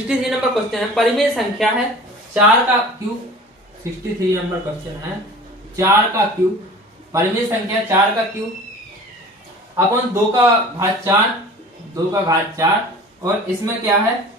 63 number question है, परिमेय संख्या है 4 का क्यूब। 63 नंबर क्वेश्चन है 4 का क्यूब, परिमेय संख्या 4 का क्यूब अपन 2 का घात 4, 2 का घात 4 और इसमें क्या है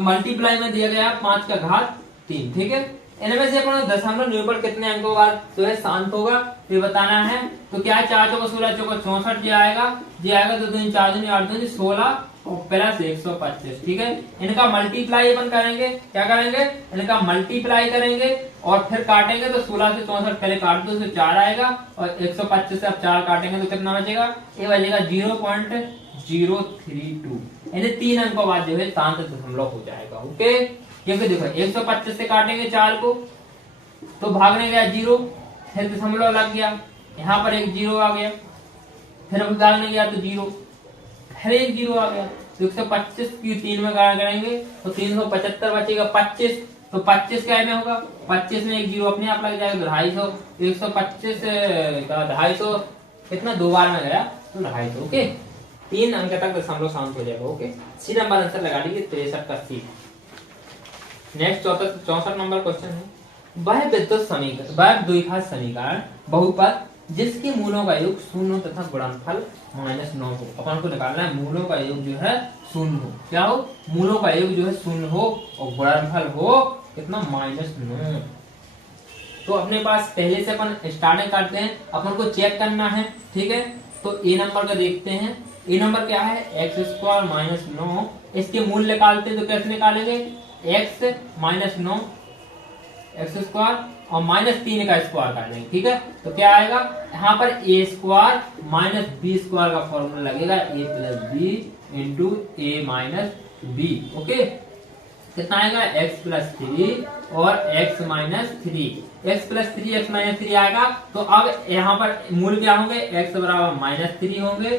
मल्टीप्लाई में दिया गया 5 का घात 3। ठीक है, इनमें से अपन दशमलव निरूपण कितने अंकों का जो है शांत होगा ये बताना है। तो क्या है 4 चौको 16 चौको 64 जी आएगा, 2 दूनी 4 दूनी 8 दूनी 16 और प्लस 125। ठीक है, इनका मल्टीप्लाई अपन करेंगे, क्या करेंगे इनका मल्टीप्लाई करेंगे और फिर काटेंगे तो 16 से 64 पहले काट दो तो 4 आएगा और 125 से अब 4 काटेंगे तो कितना बचेगा, ये बचेगा 0.032, यानी 3 अंकों बाद जो है शांत दशमलव हो जाएगा। ओके, क्योंकि देखो 125 से काटेंगे 4 को तो भागने गया 0, फिर दशमलव लग गया, यहाँ पर एक 0 आ गया, फिर अब भागने गया तो 0, फिर एक 0 आ गया, तो 125 की 3 में गाड़ा करेंगे तो 375 बचेगा 25, तो 25 क्या में होगा, 25 में एक 0 अपने आप लग जाएगा तो 250, 125 का 250 कितना 2 बार में गया तो 250। ओके, 3 अंक तक दशमलव शांत हो जाएगा। ओके, सी नंबर आंसर लगा लीजिए 63 का सी। नेक्स्ट 64 नंबर क्वेश्चन है, वह विद्युत समीकरण, वह द्विघात समीकरण बहुपद जिसके मूलों का योग 0 तथा गुणनफल -9 हो। अपन को निकालना है मूलों का योग जो है 0 हो, क्या हो मूलों का योग जो है 0 हो और गुणनफल हो कितना -9। तो अपने पास पहले से अपन स्टार्टिंग करते हैं, अपन को चेक करना है। ठीक है, तो ए नंबर का देखते हैं, ए नंबर क्या है x² - 9, इसके मूल निकालते हैं तो कैसे निकालेंगे x - 9 x² और -3 का स्क्वायर कर लेंगे। ठीक है, तो क्या आएगा यहाँ पर a² - b² का फॉर्मूला लगेगा a + b × a - b। Okay, कितना आएगा x + 3 और x - 3, x + 3 x - 3 आएगा। तो अब यहाँ पर मूल क्या होंगे x बराबर -3 होंगे।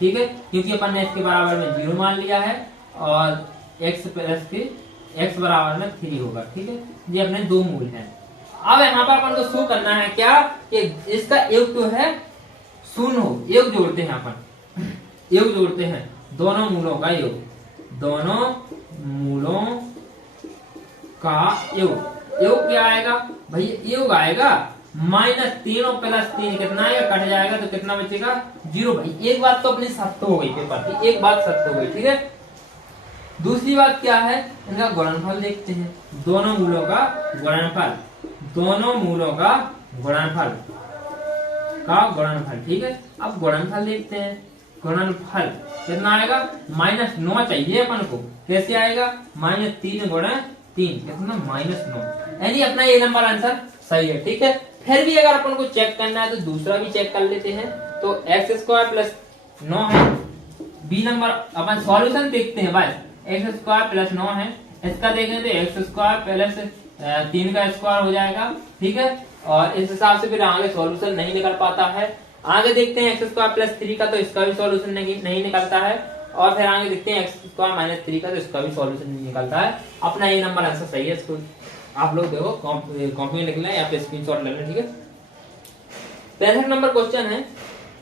ठीक है, क्योंकि अपन ने इसके बराबर में 0 मान लिया है और x + 3 x बराबर में 3 होगा। ठीक है, ये अपने दो मूल हैं। अब यहाँ पर अपन को शो करना है क्या कि इसका योग जो है 0 हो, योग जोड़ते हैं अपन, योग जोड़ते हैं दोनों मूलों का योग, दोनों मूलों का योग। योग क्या आएगा भाई, योग आएगा -3 और +3 कितना आएगा कट जाएगा तो कितना बचेगा 0। भाई एक बात तो अपनी सत्य हो गई पेपर की, एक बात सत्य हो गई। ठीक है, दूसरी बात क्या है इनका गुणनफल देखते हैं, दोनों मूलों का गुणनफल, दोनों मूलों का गुणनफल ठीक है, अब गुणनफल देखते हैं, गुणनफल कितना आएगा -9 चाहिए अपन को, कैसे आएगा -3 × 3 कितना -9, यानी अपना ये नंबर आंसर सही है। ठीक है, फिर भी अगर अपन को चेक करना है तो दूसरा भी चेक कर लेते हैं। तो x² + 9 है, बी नंबर अपन सॉल्यूशन देखते हैं भाई, x² + 9 है, इसका देखें तो x² + 3 का स्क्वायर हो जाएगा। ठीक है, और इस हिसाब से फिर आगे सॉल्यूशन नहीं निकल पाता है। आगे देखते हैं x² + 3 का, तो इसका भी सॉल्यूशन नहीं निकलता है, और फिर आगे देखते हैं x² - 3 का, तो इसका भी सॉल्यूशन नहीं निकलता है। अपना ये नंबर आंसर सही है, इसको आप लोग देखो कॉपी में लिख लें या फिर स्क्रीनशॉट ले लें। ठीक है, 65 नंबर क्वेश्चन है,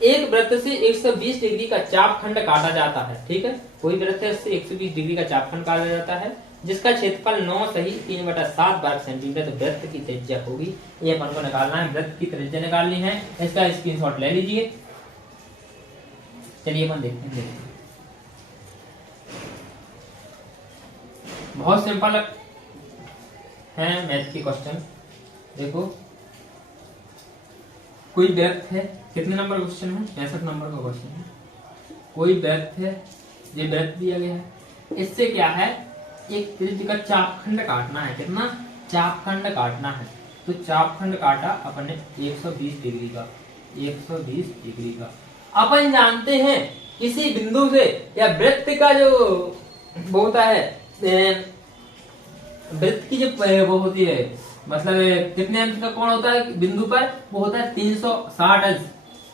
एक वृत्त से 120 डिग्री का चापखंड काटा जाता है। ठीक है, कोई वृत्त से 120 डिग्री का चापखंड काटा जाता है जिसका क्षेत्रफल 9 सही 3/7 वर्ग सेंटीमीटर, तो वृत्त की त्रिज्या होगी, ये अपन को निकालना है, वृत्त की त्रिज्या निकालनी है, इसका स्क्रीनशॉट ले लीजिए। चलिए अपन देखते हैं, बहुत सिंपल है मैथ की क्वेश्चन। देखो कोई वृत्त है, कितने नंबर क्वेश्चन है 65 नंबर का क्वेश्चन है, कोई वृत्त है, ये वृत्त दिया गया है, इससे क्या है एक त्रिज्या का चापखंड काटना है, कितना चापखंड काटना है, तो चापखंड काटा अपन ने 120 डिग्री का, 120 डिग्री का। अपन जानते हैं किसी बिंदु से या वृत्त का जो वो होता है, वृत्त की जो वो होती है, मतलब कितने अंश का कोण होता है बिंदु पर, वो होता है 360 अंश,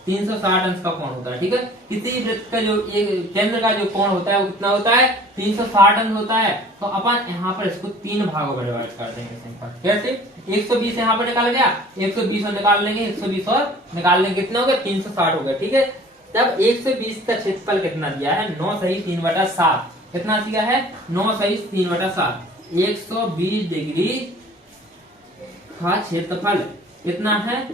360 अंश का कोण होता है। ठीक है, किसी वृत्त का जो एक केंद्र का जो कोण होता है वो कितना होता है 360 अंश होता है। तो अपन यहाँ पर इसको 3 भागों में डिवाइड कर देंगे। कैसे 120 यहाँ पर निकाल गया, 120 और निकाल लेंगे, 120 और निकाल लेंगे, कितना हो गया 360 हो गया। ठीक है, तब 120 का क्षेत्रफल कितना दिया है 9 सही 3/7, कितना दिया है 9 सही 3/7। 120 डिग्री का क्षेत्रफल कितना है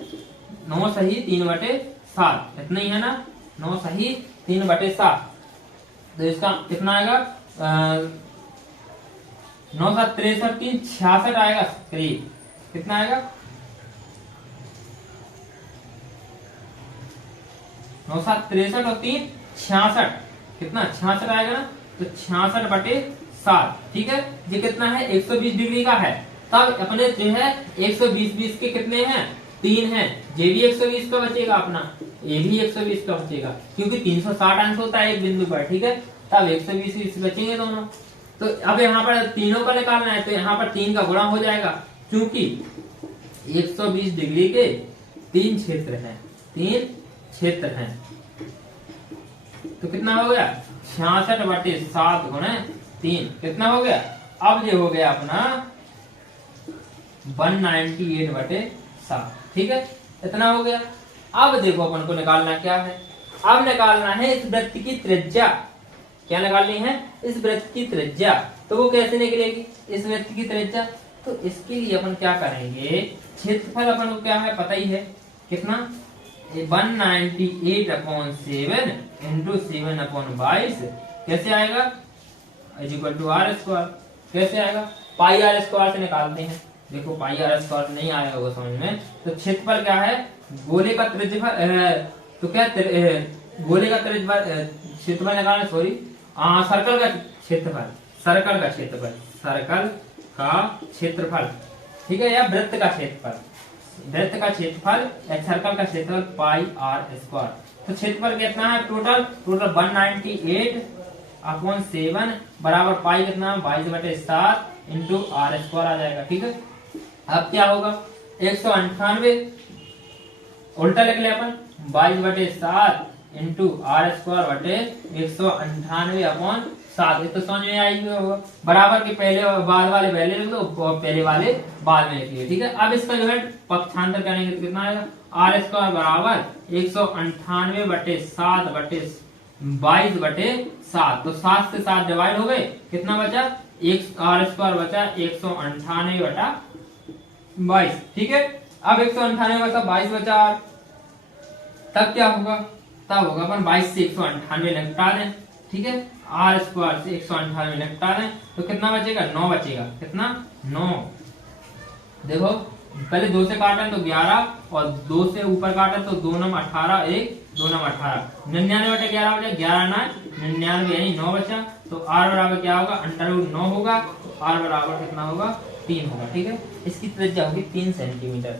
9 सही 3/7, इतना ही है ना, 9 सही 3/7। तो इसका कितना आएगा 9 7 63 3 66 आएगा करीब, कितना आएगा 9 7 63 और 3 66, कितना 66 आएगा ना, तो 66/7। ठीक है, ये कितना है 120 डिग्री का है। तब अपने जो है 120 के कितने हैं 3 हैं, ये भी 120 का बचेगा अपना, ये भी 120 का बचेगा, क्योंकि 360 अंश होता है एक बिंदु पर। ठीक है, तब 120 बचेंगे दोनों। तो अब यहाँ पर तीनों का निकालना है, तो यहाँ पर 3 का गुणा हो जाएगा, क्योंकि 120 डिग्री के 3 क्षेत्र हैं, 3 क्षेत्र हैं। तो कितना हो गया 66/7 गुणे 3, कितना हो गया, अब ये हो गया अपना 198/7। ठीक है, इतना हो गया। अब देखो अपन को निकालना क्या है, अब निकालना है इस वृत्त की त्रिज्या। क्या निकालनी है, इस वृत्त की त्रिज्या। तो वो कैसे निकलेगी इस वृत्त की त्रिज्या, तो इसके लिए अपन क्या करेंगे, क्षेत्रफल अपन को क्या है पता ही है, कितना 198/7 इंटू 7/22 कैसे आएगा r²। कैसे आएगा πr² से निकालते हैं। देखो πr² नहीं आया होगा समझ में। तो क्षेत्रफल क्या है, गोले का त्रिज्यफल, तो क्या गोले का क्षेत्रफल निकालना, सॉरी सर्कल का क्षेत्रफल, सर्कल का क्षेत्रफल, सर्कल का क्षेत्रफल। ठीक है, या वृत्त का क्षेत्रफल, वृत्त का क्षेत्रफल या सर्कल का क्षेत्रफल πr²। तो क्षेत्रफल कितना है टोटल 198/7 बराबर पाई कितना 22/7 इंटू r² आ जाएगा। ठीक है, अब क्या होगा 198 उल्टा लिख ले अपन 22/7 इंटू r²/198/7। ये तो समझ में आएगी होगा, बराबर के पहले और बाद वाले पहले लिख दो और पहले वाले बाद में लिखिए। ठीक है, अब इसका जो है पक्षांतर करने के कितना आएगा r² बराबर 198/7/22/7। तो 7 से 7 डिवाइड हो गए, कितना बचा r² बचा 198/22। ठीक है, अब 198/22 बचा, तब क्या होगा, तब होगा अपन 22 से 198 निपटा दें। ठीक है, r² से 198 निपटा दें, तो कितना बचेगा 9 बचेगा, कितना 9। देखो पहले 2 से काटा तो 11 और 2 से ऊपर काटा तो 2 9 18 1 2 9 18 99/11 बचा, 11 9 99 यानी 9 बचा। तो r बराबर क्या होगा √9 होगा, तो r बराबर कितना होगा 3 होगा। ठीक है, इसकी त्रिज्या होगी 3 सेंटीमीटर।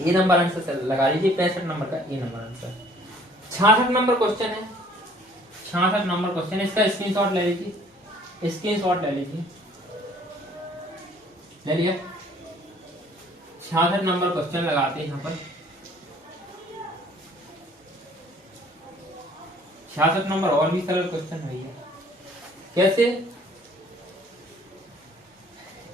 ए नंबर आंसर लगा लीजिए, 65 नंबर का A number answer. 66 number question है, 66 नंबर क्वेश्चन है, इसका स्क्रीनशॉट ले लीजिए, स्क्रीनशॉट ले लीजिए, ले लिया। 66 नंबर क्वेश्चन लगाते हैं यहाँ पर। 66 नंबर और भी सरल क्वेश्चन है। कैसे,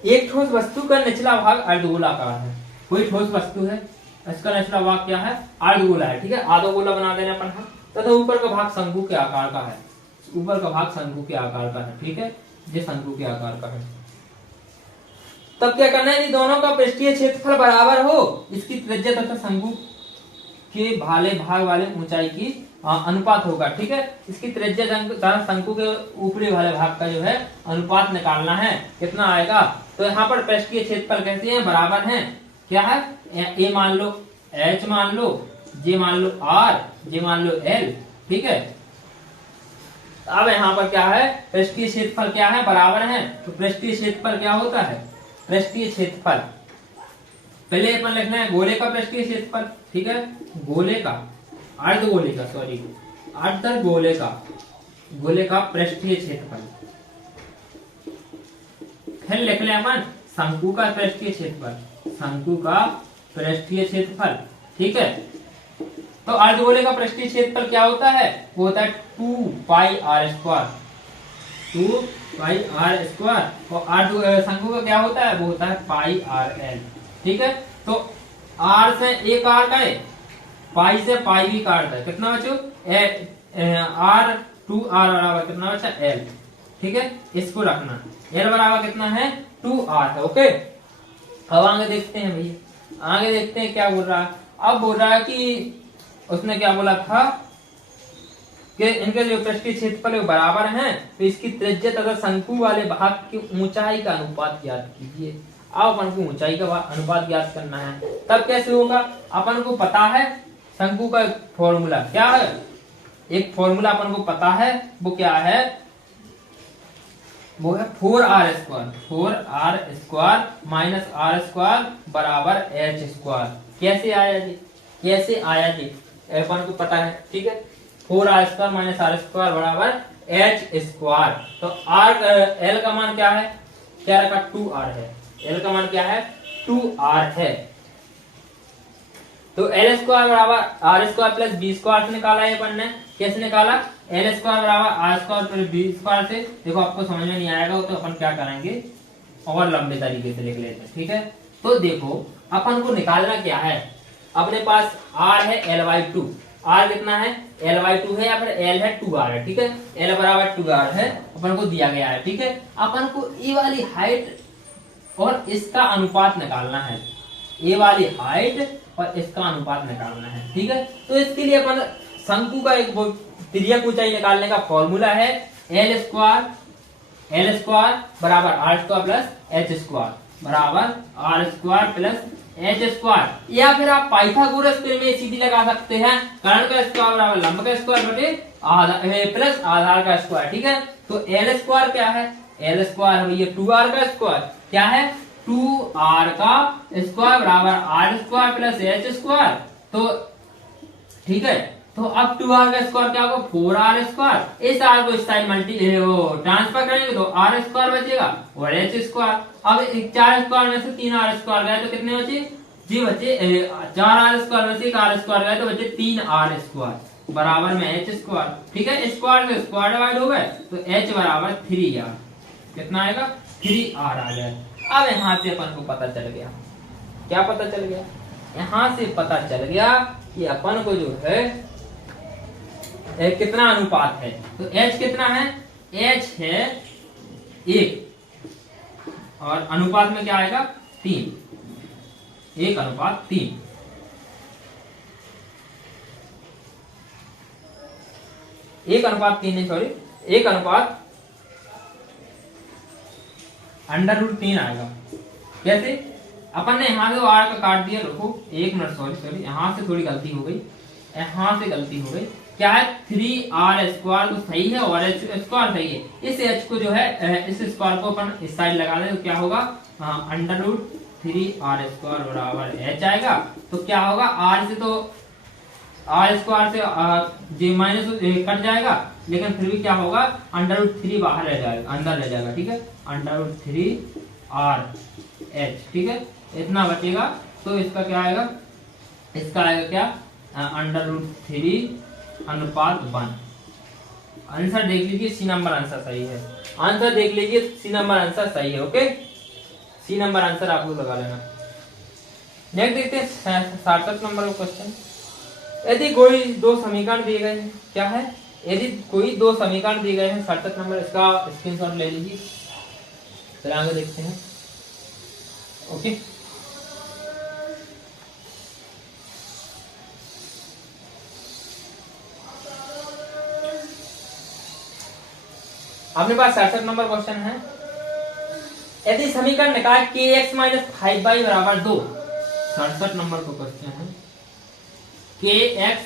एक ठोस वस्तु का निचला भाग अर्धगोलाकार है। कोई ठोस वस्तु है, इसका निचला भाग क्या है अर्धगोला है। ठीक है, आधा गोला बना देना अपन हम, तथा ऊपर का भाग शंकु के आकार का है, ऊपर का भाग शंकु के आकार का है। ठीक है, ये शंकु के आकार का है। तब क्या करना है, दोनों का पृष्ठीय क्षेत्रफल बराबर हो, इसकी त्रिज्या तथा शंकु के भाले भाग वाले ऊंचाई की अनुपात होगा। ठीक है, इसकी त्रिज्या शंकु के ऊपरी वाले भाग का जो है अनुपात निकालना है, कितना आएगा। तो यहाँ पर पृष्ठीय क्षेत्रफल कैसे हैं, बराबर हैं, क्या है ए मान लो, एच मान लो, जे मान लो आर, जे मान लो एल। ठीक है, अब यहाँ पर क्या है पृष्ठीय क्षेत्रफल क्या है बराबर है। तो पृष्ठीय क्षेत्रफल क्या होता है, पृष्ठीय क्षेत्रफल पहले अपन लिखना है गोले का पृष्ठीय क्षेत्रफल। ठीक है, गोले का अर्धगोले का, सॉरी अर्धगोले का, गोले का पृष्ठीय क्षेत्रफल। फिर लिख लें अपन शंकु का पृष्ठीय क्षेत्रफल, शंकु का पृष्ठीय क्षेत्रफल। ठीक है, तो अर्धगोले का पृष्ठीय क्षेत्रफल क्या होता है, वो होता है 2πr², 2πr²। और शंकु का क्या होता है, वो होता है πrl। ठीक है, तो r से एक r का है, पाई से पाई भी काट है, कितना बचो r 2r बराबर कितना बचा l। ठीक है, इसको रखना। एल बराबर कितना है 2r है। ओके, अब आगे देखते हैं भैया, आगे देखते हैं क्या बोल रहा है। अब बोल रहा है कि उसने क्या बोला था कि इनके जो पृष्ठीय क्षेत्रफल है बराबर हैं, तो इसकी त्रिज्या तथा शंकु वाले भाग की ऊंचाई का अनुपात ज्ञात कीजिए। अब अपन को ऊंचाई का अनुपात ज्ञात करना है। तब कैसे होगा, अपन को पता है शंकु का फॉर्मूला क्या है, एक फॉर्मूला अपन को पता है, वो क्या है, वो है 4r² 4r² माइनस r² बराबर h²। कैसे आया जी, कैसे आया जी, अपन को पता है। ठीक है, 4r² माइनस r² बराबर h²। तो l का मान क्या है, क्या रखा 2r है, l का मान क्या है 2r है। तो l² बराबर r² प्लस b² से निकाला है अपन ने। कैसे निकाला, l² बराबर r² प्लस b² से। देखो आपको समझ में नहीं आएगा तो अपन क्या करेंगे, और लंबे तरीके से लिख लेते हैं। ठीक है, तो देखो अपन को निकालना क्या है, अपने पास r है l/2, r कितना है l/2 है, या फिर l है 2r है। ठीक है, l बराबर 2r है, अपन को दिया गया है। ठीक है, अपन को ए वाली हाइट और इसका अनुपात निकालना है, ए वाली हाइट और इसका अनुपात निकालना है। ठीक है, तो इसके लिए अपन शंकु का एक तिर्यक ऊंचाई निकालने का फॉर्मूला है l² बराबर r² प्लस h² बराबर r² प्लस h², या फिर आप पाइथागोरस प्रमेय सीधी लगा सकते हैं, कर्ण का स्क्वायर बराबर लंब का स्क्वायर बटे प्लस आधार का स्क्वायर। ठीक है, तो l² क्या है, l² भैया 2r का स्क्वायर, क्या है 2r का स्क्वायर बराबर r² प्लस h²। तो ठीक है, तो अब 2r का स्क्वायर क्या होगा 4r²। इस r को इस साइड ट्रांसफर करेंगे तो r² बचेगा और h²। अब 4r² में से 3r² गए तो कितने बचे जी, बचे 4r² में से 1r² गए तो बचे 3r² बराबर में h²। ठीक है, स्क्वायर से स्क्वायर डिवाइड हो गए तो h बराबर 3r, कितना आएगा 3r आ गया। अब यहाँ से अपन को पता चल गया, क्या पता चल गया, यहाँ से पता चल गया कि अपन को जो है कितना अनुपात है। तो h कितना है, h है 1 और अनुपात में क्या आएगा 3, 1:3। एक अनुपात 3 नहीं, सॉरी 1:√3 आएगा। कैसे, अपन ने यहाँ से r का काट दिया, रुको 1 मिनट, सॉरी यहाँ से थोड़ी गलती हो गई, यहाँ से गलती हो गई। क्या है 3r² तो सही है और h² सही है। इस h को जो है इस स्क्वायर को अपन इस साइड लगा दें तो क्या होगा, √3r² बराबर h आएगा। तो क्या होगा, r से तो r² से j माइनस कट जाएगा, लेकिन फिर भी क्या होगा √3 बाहर रह जाएगा, अंदर रह जाएगा। ठीक है, √3rh। ठीक है, इतना बचेगा। तो इसका क्या आएगा, इसका आएगा क्या √3:1। आंसर देख लीजिए, सी नंबर आंसर सही है। आंसर देख लीजिए, सी नंबर आंसर सही है। ओके, सी नंबर आंसर आप लोग लगा लेना। नेक्स्ट देखते हैं 67 नंबर का क्वेश्चन। यदि कोई दो समीकरण दिए गए हैं, क्या है, यदि कोई दो समीकरण दिए गए हैं 67 नंबर, इसका स्क्रीनशॉट ले लीजिए, फिर आगे देखते हैं। ओके, अपने पास 67 नंबर क्वेश्चन है। यदि समीकरण निकाय kx माइनस 5y बराबर 2, 67 नंबर का क्वेश्चन है, kx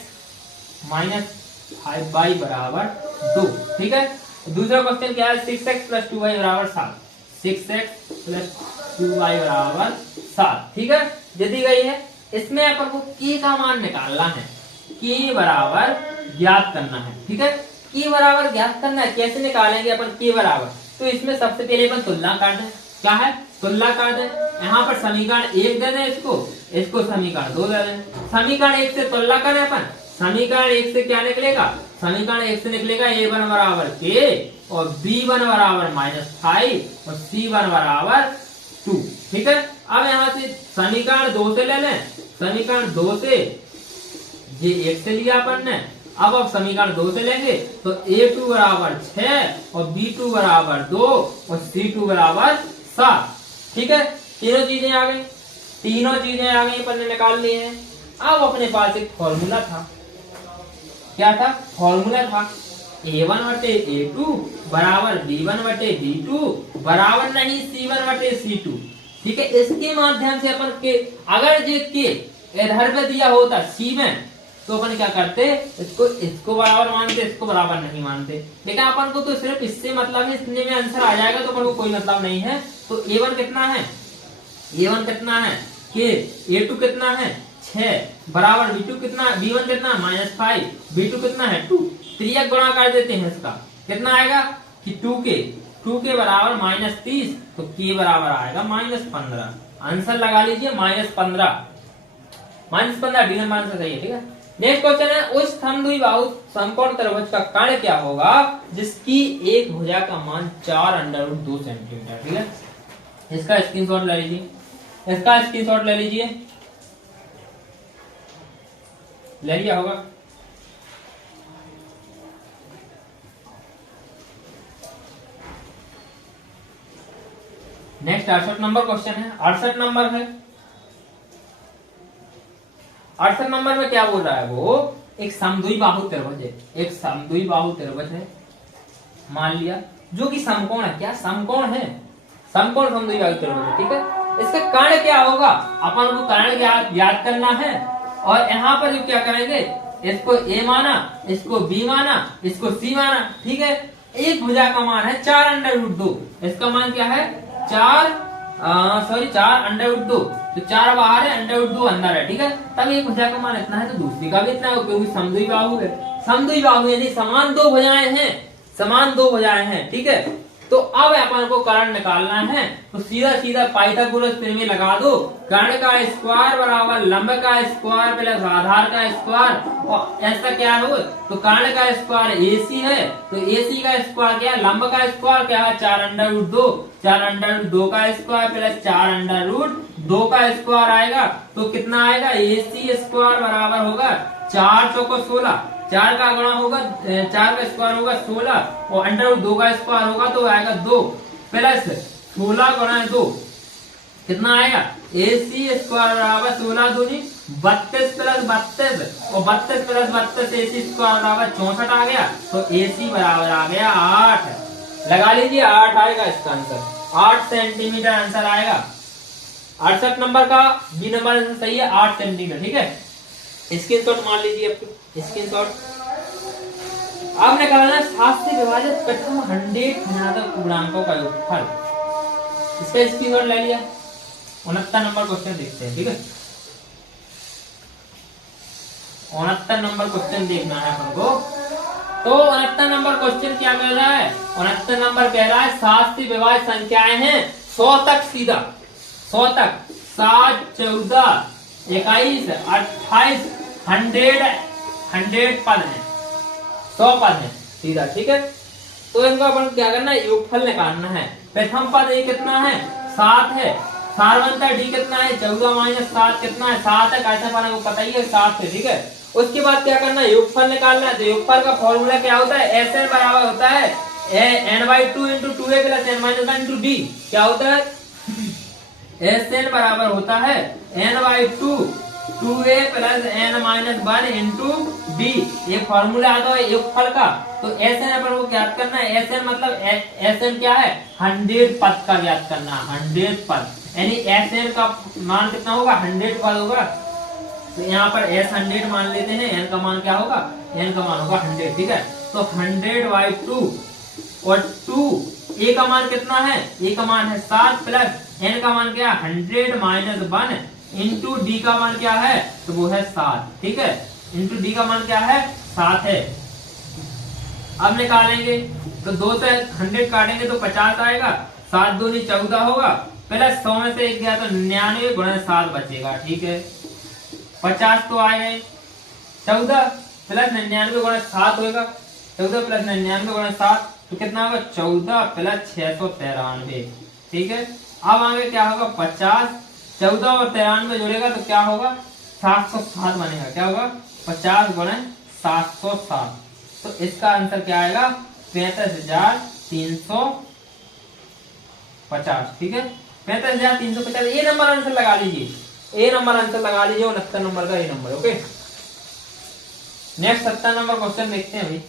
माइनस 5y बराबर 2। ठीक है, दूसरा क्वेश्चन क्या है 6x प्लस 2y बराबर 7, 6x प्लस 2y बराबर 7। ठीक है, ये दी गई है। इसमें अपन को k का मान निकालना है, k बराबर ज्ञात करना है। ठीक है, k बराबर ज्ञात करना है। कैसे निकालेंगे अपन k बराबर, तो इसमें सबसे पहले अपन तुलना कर दें। क्या है, तुलना कर दें। यहाँ पर समीकरण 1 दे दें, इसको समीकरण 2 दे दें। समीकरण 1 से तुलना करें अपन, समीकरण 1 से क्या निकलेगा, समीकरण 1 से निकलेगा a1 बराबर k और b1 बराबर -5 और c1 बराबर 2। ठीक है, अब यहाँ से समीकरण 2 से ले लें, समीकरण 2 से ये 1 से लिया अपन ने, अब समीकरण 2 से लेंगे तो A2 बराबर 6 और B2 बराबर 2 और C2 बराबर 7। ठीक है, तीनों चीजें आ गई, तीनों चीजें आ गई, अपन ने निकाल ली हैं। अब अपने पास एक फॉर्मूला था, क्या था? फॉर्मूला था A1 बटे A2 बराबर B1 बटे B2 बराबर नहीं C1 बटे C2। ठीक है, इसके माध्यम से अपन के अगर ये के इधर पे दिया होता C में तो अपन क्या करते, इसको बराबर मानते, इसको बराबर नहीं मानते, लेकिन अपन को तो सिर्फ इससे मतलब है, इतने में आंसर आ जाएगा तो अपन को कोई मतलब नहीं है। तो A1 कितना है, A1 कितना है के, A2 कितना है 6 बराबर B2 कितना, B1 कितना -5, B2 कितना है 2। त्रियक गुणा कर देते हैं, इसका कितना आएगा कि 2 के बराबर -30 तो के बराबर आएगा -15। आंसर लगा लीजिए -15, डी नंबर आंसर सही है। ठीक है, नेक्स्ट क्वेश्चन है उस समद्विबाहु समकोण त्रिभुज का कर्ण क्या होगा जिसकी एक भुजा का मान 4√2 सेंटीमीटर। ठीक है, इसका स्क्रीनशॉट ले लीजिए, इसका स्क्रीनशॉट ले लीजिए, ले लिया होगा। नेक्स्ट 68 नंबर क्वेश्चन है, 68 नंबर है। 68 नंबर में क्या बोल रहा है वो, एक समद्विबाहु त्रिभुज है, एक समद्विबाहु त्रिभुज है मान लिया, जो कि समकोण है। क्या समकोण है, समकोण समद्विबाहु त्रिभुज है। ठीक है, इसका कर्ण क्या होगा, अपन को कर्ण याद करना है। और यहाँ पर जो क्या करेंगे, इसको A माना, इसको B माना, इसको C माना। ठीक है, एक भुजा का मान है 4√2, इसका मान क्या है 4√2, तो 4 बाहर है, √2 अंदर है। ठीक है, तब एक भुजा का मान इतना है तो दूसरी का भी इतना है, क्योंकि समद्विबाहु है। समद्विबाहु यानी समान दो भुजाएं हैं, समान दो भुजाएं हैं। ठीक है, तो अब अपन को कर्ण निकालना है, तो सीधा सीधा पाइथागोरस प्रमेय लगा दो। कर्ण का स्क्वायर बराबर लंब का स्क्वायर प्लस आधार का स्क्वायर, और ऐसा क्या हो, तो कर्ण का स्क्वायर AC है, तो AC का स्क्वायर क्या है, लंब का स्क्वायर क्या है 4√2, 4√2 का स्क्वायर प्लस 4√2 का स्क्वायर आएगा, तो कितना आएगा, AC स्क्वायर बराबर होगा 4 चौको 16, 4 का गुणा होगा, 4 का स्क्वायर होगा 16 और √2 का स्क्वायर होगा तो आएगा 2 प्लस 16 गुणा 2 कितना आएगा, AC स्क्वायर बराबर 16 दूनी 32 प्लस 32 और 32 प्लस 32 AC स्क्वायर बराबर 64 आ गया, तो AC बराबर आ गया 8। लगा लीजिए 8 आएगा इसका आंसर, 8 सेंटीमीटर आंसर आएगा। 68 नंबर का बी नंबर आंसर सही है, 8 सेंटीमीटर। ठीक है, स्क्रीनशॉट मार लीजिए आपको, स्क्रीनशॉट। आपने कहा ना 7 से विभाजित प्रथम 100 धनात्मक पूर्णांकों का योगफल, इसका स्क्रीनशॉट ले लिया। 69 नंबर क्वेश्चन देखते हैं। ठीक है, 69 नंबर क्वेश्चन देखना है अपन को। तो 69 नंबर क्वेश्चन क्या कह रहा है, 69 नंबर कह रहा है 7 से विभाजित संख्याएं हैं 100 तक, सीधा 100 तक, 7, 14, 21, 28, 100 पद है, 100 पद है सीधा। ठीक है, तो इनका अपन क्या करना है, योगफल निकालना है। प्रथम पद ये कितना है 7 है, सारवंता डी कितना है 14 - 7 कितना है 7 है, कैसे पाना को पता ही है 7 है। ठीक है, उसके बाद क्या करना है, योगफल निकालना है। तो योगफल का फॉर्मूला क्या होता है, SN बराबर होता है n/2 × 2a + n - 1 × d। क्या होता है, SN बराबर होता है n/2 2a + n - 1 × d। ये फॉर्मूला आता है योगफल का। तो SN अपन को ज्ञात करना है, SN मतलब SN क्या है 100 पद का ज्ञात करना, 100 पद, यानी SN का मान कितना होगा 100 पद होगा। तो यहाँ पर S 100 मान लेते हैं, N का मान क्या होगा, N का मान होगा 100। ठीक है, तो 100/2 और 2 A का मान कितना है, A का मान है 7 प्लस N का मान क्या है 100 - 1 इंटू D का मान क्या है, तो वो है 7। ठीक है, इंटू D का मान क्या है 7 है। अब निकालेंगे तो 2 से 100 काटेंगे तो 50 आएगा, 7 दूनी 14 होगा, प्लस 100 में से 1 गया तो 99 × 7 बचेगा। ठीक है, 50 तो आ गए, 14 प्लस 99 × 7 होगा, 14 प्लस 99 × 7 तो कितना होगा 14 प्लस 693। ठीक है, अब आगे क्या होगा 50, 14 और 93 जोड़ेगा तो क्या होगा 707 बनेगा। क्या होगा 50 × 65,707। तो इसका आंसर क्या आएगा 65,350। ठीक है, 65,350 ए नंबर आंसर लगा लीजिए, ए नंबर आंसर लगा लीजिए, 69 नंबर का A number. Okay, next 70 number question देखते हैं भाई।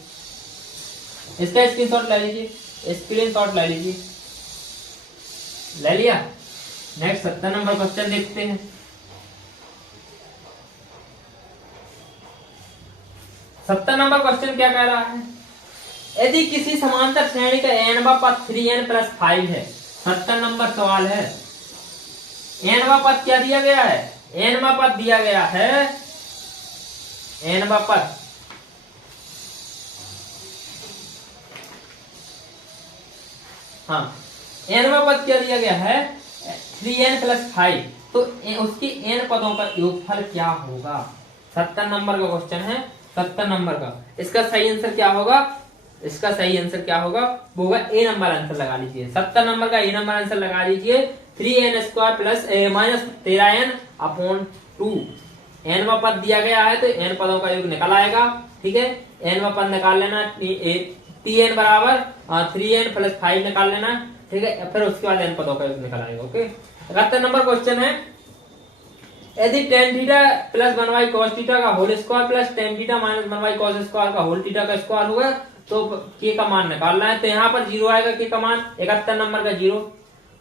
इसका स्क्रीनशॉट ले लीजिए, स्क्रीनशॉट ले लीजिए, ले लिया। नेक्स्ट 70 नंबर क्वेश्चन देखते हैं। 70 नंबर क्वेश्चन क्या कह रहा है, यदि किसी समांतर श्रेणी का n वा पद 3n + 5 है। 70 नंबर सवाल है, n वा पद क्या दिया गया है, n वा पद दिया गया है, n वा पद, हाँ n वा पद क्या दिया गया है 3n + 5। तो उसकी n पदों का योगफल क्या होगा। 70 नंबर का क्वेश्चन है, 70 नंबर का। इसका सही आंसर क्या होगा, इसका सही आंसर क्या होगा, वो होगा ए नंबर आंसर लगा लीजिए। 70 नंबर का ए नंबर आंसर लगा लीजिए। 3n² + -13n/2। n वा पद दिया गया है तो n पदों का योग निकल आएगा। ठीक है, n वा पद निकाल लेना, tn बराबर 3n + 5 निकाल लेना। ठीक है, फिर उसके बाद n पदों का योग निकल आएगा। ओके, 71 नंबर क्वेश्चन है, यदि tan θ + 1y cos θ का whole square plus tan θ - 1y cos square का होल थीटा का स्क्वायर होगा तो के का मान निकालना है। तो यहाँ पर 0 आएगा के का मान, 71 नंबर का 0।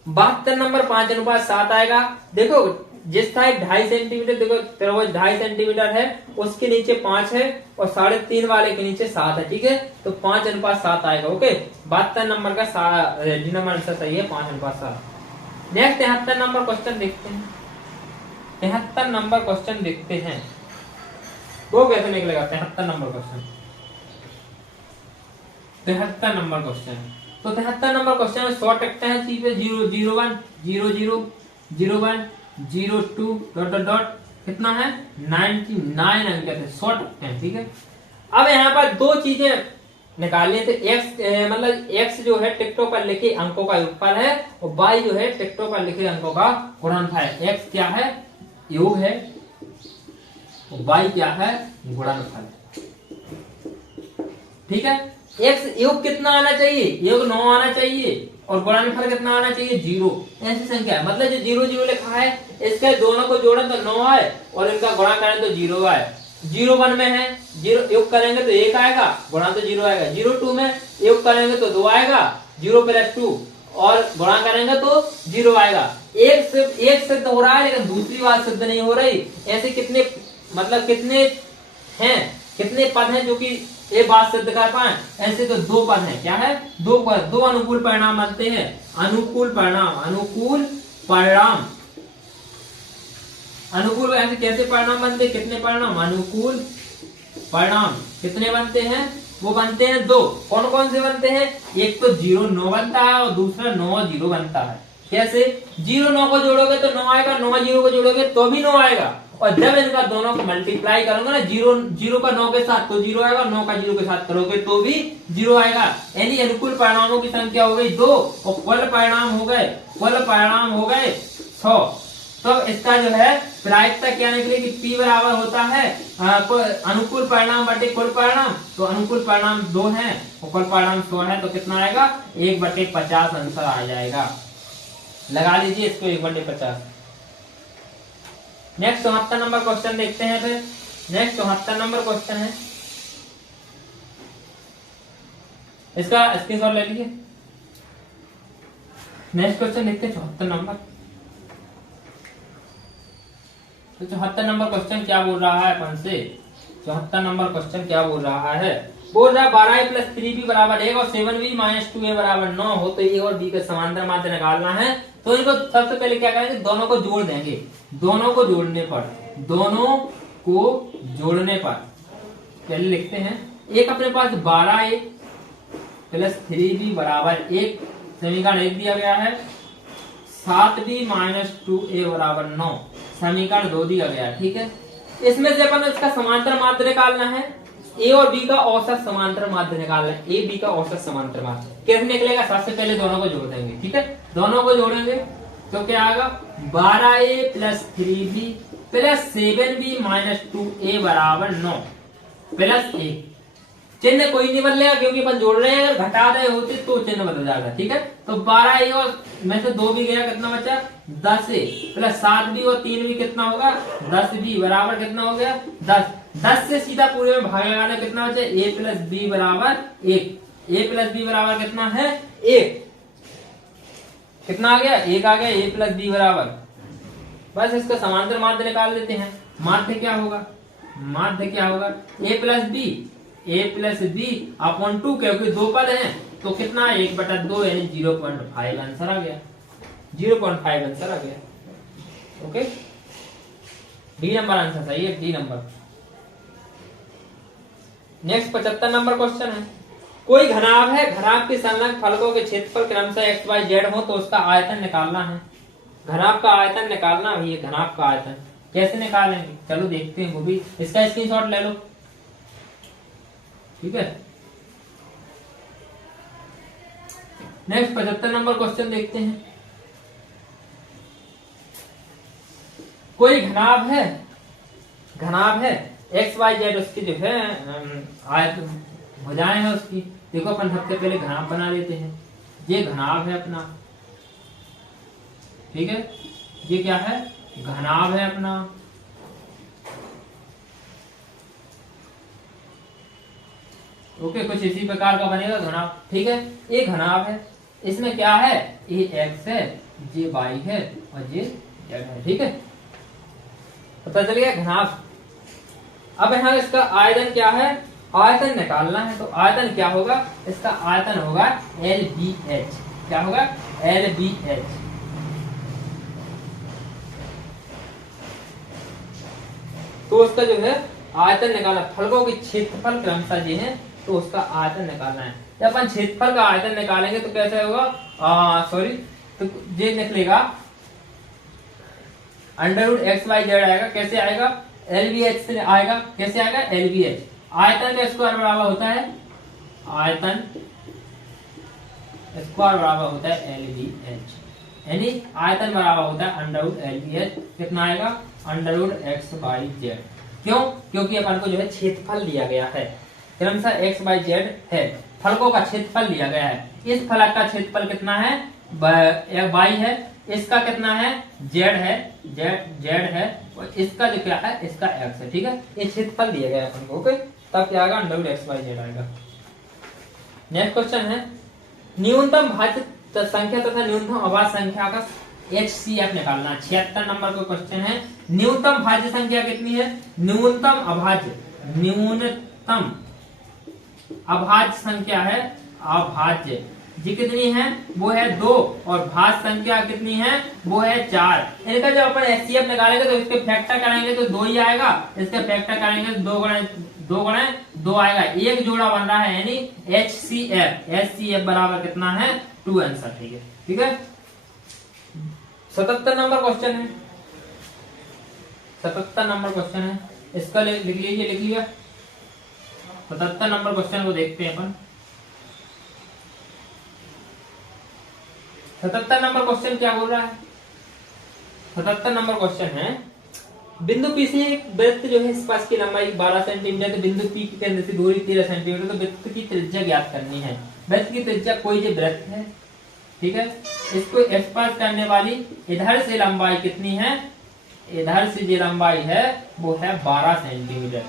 72 नंबर 5:7 आएगा। देखो जिस साइड 2.5 सेंटीमीटर, देखो त्रिभुज 2.5 सेंटीमीटर है, उसके नीचे 5 है और 3.5 वाले के नीचे 7 है। ठीक है, तो 5:7 आएगा। ओके, 72 नंबर का डी नंबर आंसर सही है, 5:7। नेक्स्ट 73 नंबर क्वेश्चन देखते हैं। 73 नंबर क्वेश्चन देखते हैं, वो कैसे निकलेगा 73 नंबर क्वेश्चन। 73 नंबर क्वेश्चन, तो 73 नंबर क्वेश्चन में शॉर्ट रखते हैं, 0 0 1 0 0 0 1 0 2 डॉट डॉट डॉट, कितना है 99 अंक है, शॉर्ट रखते हैं। ठीक है, अब यहाँ पर दो चीजें निकालनी है। तो x मतलब x जो है टिकटों पर लिखे अंकों का योगफल है और y जो है टिकटों पर लिखे अंकों का गुणनफल है। x क्या है, योग है, y क्या है, गुणनफल है। ठीक है, x योग कितना आना चाहिए, योग 9 आना चाहिए और गुणनफल कितना आना चाहिए 0। ऐसी संख्या है, मतलब जो 0 0 लिखा है इसके दोनों को जोड़ें तो 9 आए और इनका गुणा करें तो 0 आए। 0 1 में है, 0 योग करेंगे तो 1 आएगा, गुणा तो 0 आएगा। 0 2 में योग करेंगे तो 2 आएगा, 0 + 2 और गुणा करेंगे तो 0 आएगा। एक सिद्ध हो रहा है लेकिन दूसरी बात सिद्ध नहीं हो रही। ऐसे कितने मतलब कितने हैं, कितने पद हैं जो कि ये बात सिद्ध कर पाए, ऐसे तो 2 पद हैं। क्या है, 2 पद, 2 अनुकूल परिणाम बनते हैं। अनुकूल परिणाम, अनुकूल परिणाम, अनुकूल ऐसे कैसे परिणाम बनते हैं, कितने परिणाम, अनुकूल परिणाम कितने बनते हैं, वो बनते हैं 2। कौन कौन से बनते हैं, एक तो 0 9 बनता है और दूसरा 9 0 बनता है। कैसे, 0 9 को जोड़ोगे तो 9 आएगा, 9 0 को जोड़ोगे तो भी 9 आएगा और जब इनका दोनों को मल्टीप्लाई करोगे ना, 0 का 9 के साथ तो 0 आएगा, 9 का 0 के साथ करोगे तो भी 0 आएगा। यानी अनुकूल परिणामों की संख्या हो गई 2 और कुल परिणाम हो गए, कुल परिणाम हो गए 100। तो इसका जो है प्रायिकता क्या निकलेगी, P बराबर होता है अनुकूल परिणाम बटे कुल परिणाम। तो अनुकूल परिणाम 2 है और कुल परिणाम 100 है, तो कितना आएगा 1/50 आंसर आ जाएगा। लगा लीजिए इसको 1/50। नेक्स्ट 74 नंबर क्वेश्चन देखते हैं। फिर नेक्स्ट 74 नंबर क्वेश्चन है, इसका स्क्रीनशॉट ले लीजिए। नेक्स्ट क्वेश्चन देखते हैं 74 नंबर। तो 74 नंबर क्वेश्चन क्या बोल रहा है अपन से, 74 नंबर क्वेश्चन क्या बोल रहा है, बोल रहा है 12a + 3b = 1 और 7b - 2a = 9 हो तो a और b का समांतर माध्य निकालना है। तो इनको सबसे पहले क्या करेंगे, दोनों को जोड़ देंगे। दोनों को जोड़ने पर, दोनों को जोड़ने पर पहले लिखते हैं, एक अपने पास 12a + 3b = 1 समीकरण 1 दिया गया है, 7b - 2a = 9 समीकरण 2 दिया गया है। ठीक है, इसमें से अपन इसका समांतर माध्य निकालना है, ए और बी का औसत समांतर माध्य निकालना है। ए बी का औसत समांतर माध्य कैसे निकलेगा, सबसे पहले दोनों को जोड़ देंगे। ठीक है, दोनों को जोड़ेंगे तो क्या आएगा 12a + 3b + 7b - 2a = 9 plus 1। चिन्ह कोई नहीं बदलेगा क्योंकि अपन जोड़ रहे हैं, अगर घटा रहे होते तो चिन्ह बदल जाएगा। ठीक है, तो 12a और में से 2 भी गया, कितना बचा 10a प्लस 7b और 3 भी कितना होगा 10b बराबर कितना हो गया 10। 10 से सीधा पूरे में भाग लगाना, कितना बचा a प्लस b बराबर 1। a प्लस b बराबर कितना है 1। कितना आ गया 1 आ गया। a प्लस b बराबर, बस इसका समांतर माध्य निकाल लेते हैं। माध्य क्या होगा, माध्य क्या होगा a प्लस बी अपॉन 2, क्योंकि 2 पद हैं तो कितना 1/2 यानी 0.5 आंसर आ गया। 0.5 आंसर आ गया। ओके, डी नंबर आंसर सही है, D number. Next 75 number question है, कोई घनाभ है, घनाभ के संलग्न फलकों के क्षेत्रफल क्रमशः x y z हो तो उसका आयतन निकालना है। घनाभ का आयतन निकालना भी है। घनाभ का आयतन कैसे निकालेंगे, चलो देखते हैं, वो भी इसका स्क्रीनशॉट ले लो। ठीक है, नेक्स्ट 75 नंबर क्वेश्चन देखते हैं। कोई घनाभ है, घनाभ है एक्स वाई जेड, उसकी जो है आयत भुजाएं हैं उसकी। देखो अपन सबसे पहले घनाभ बना लेते हैं। ये घनाभ है अपना, ठीक है, ये क्या है घनाभ है अपना। ओके, कुछ इसी प्रकार का बनेगा घनाभ। ठीक है, ये घनाभ है, इसमें क्या है ये एक्स है, ये वाई है और ये जेड है। ठीक है, पता चल गया घनाभ। अब यहाँ इसका आयतन क्या है, आयतन निकालना है। तो आयतन क्या होगा, इसका आयतन होगा LBH। क्या होगा LBH। तो उसका जो है आयतन निकालना, फलकों के क्षेत्रफल क्रमशः ये है तो उसका आयतन निकालना है। जब अपन क्षेत्रफल का आयतन निकालेंगे तो कैसे होगा, सॉरी, तो ये निकलेगा √(x, y, z) आएगा। कैसे आएगा, LBH से आएगा। कैसे आएगा LBH। आयतन का स्क्वायर बराबर होता है, आयतन स्क्वायर बराबर होता है LBH, यानी आयतन बराबर होता है √LBH। कितना आएगा √(x, y, z)। क्यों, क्योंकि अपन को जो है क्षेत्रफल दिया गया है, क्रमशः x, y, z है, फलकों का क्षेत्रफल दिया गया है। इस फलक का क्षेत्रफल कितना है y है, इसका कितना है z है, z है, और इसका जो क्या है इसका x है। ठीक है, ये क्षेत्रफल दिया गया है अपन को। ओके, तब क्या आएगा √(x, y, z) आएगा। नेक्स्ट क्वेश्चन है, न्यूनतम भाज्य संख्या तथा न्यूनतम अभाज्य संख्या का HCF निकालना। 76 नंबर का क्वेश्चन है, न्यूनतम भाज्य संख्या कितनी है, न्यूनतम अभाज्य संख्या है, अभाज्य जी कितनी है वो है 2, और भाज्य संख्या कितनी है वो है 4। इनका जब अपन HCF निकालेंगे तो इसके फैक्टर करेंगे तो 2 ही आएगा, इसके फैक्टर करेंगे तो 2 गुणे 2 आएगा, एक जोड़ा बन रहा है यानी HCF बराबर कितना है 2 आंसर। ठीक है, ठीक है। 77 नंबर क्वेश्चन है, 77 नंबर क्वेश्चन है, इसका लिख लीजिए। 77 नंबर क्वेश्चन को देखते हैं अपन। 77 नंबर क्वेश्चन क्या बोल रहा है, 77 नंबर क्वेश्चन है, बिंदु P से एक वृत्त जो है स्पर्श की लंबाई 12 सेंटीमीटर, तो बिंदु P के केंद्र से दूरी 13 सेंटीमीटर, तो वृत्त की त्रिज्या ज्ञात करनी है। वृत्त की त्रिज्या कोई जो वृत्त है, ठीक है, इसको स्पर्श करने वाली इधर से लंबाई कितनी है, इधर से जो लंबाई है वो है 12 सेंटीमीटर।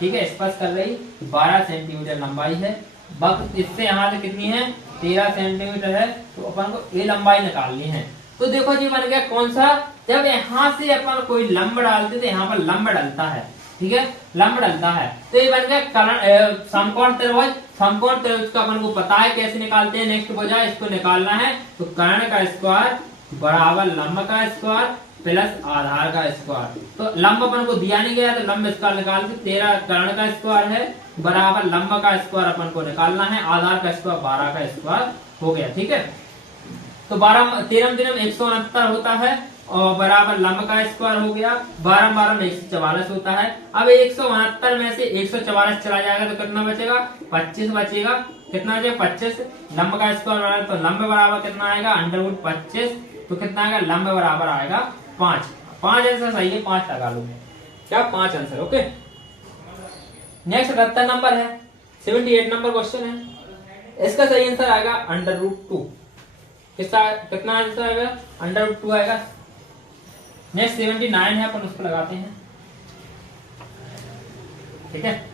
ठीक है, स्पर्श कर रही 12 सेंटीमीटर लंबाई है। वक्त इससे यहाँ से कितनी है 13 सेंटीमीटर है, तो अपन को ये लंबाई निकालनी है। तो देखो जी बन गया कौन सा, जब यहाँ से अपन कोई लंब डालते तो यहाँ पर लंब डलता है। ठीक है, लंब डलता है, तो ये बन गया समकोण त्रिभुज। समकोण त्रिभुज का अपन को पता है कैसे निकालते हैं। नेक्स्ट बजाय इसको निकालना है तो कर्ण का स्क्वायर बराबर लंब का स्क्वायर प्लस आधार का स्क्वायर। तो लंब अपन को दिया नहीं गया तो लंब स्क्वायर निकाल के 13 कर्ण का स्क्वायर है बराबर लंब का स्क्वायर अपन को निकालना है, आधार का स्क्वायर 12 का स्क्वायर हो गया। ठीक है, तो 13 दिनम 169 होता है और बराबर लंब का स्क्वायर हो गया, 12 में 144 होता है। अब 169 में से 144 चला जाएगा तो कितना बचेगा 25 बचेगा। कितना बचेगा 25, लंब का स्क्वायर बराबर, तो लंब बराबर कितना आएगा √25, तो कितना आएगा लंब बराबर आएगा 5 आंसर सही है, 5 लगा लो, क्या 5 आंसर। ओके, नेक्स्ट 78 नंबर है, 78 नंबर क्वेश्चन है। इसका सही आंसर आएगा √2। कितना आंसर आएगा? √2 आएगा। नेक्स्ट 79 है, अपन उसको लगाते हैं। ठीक है,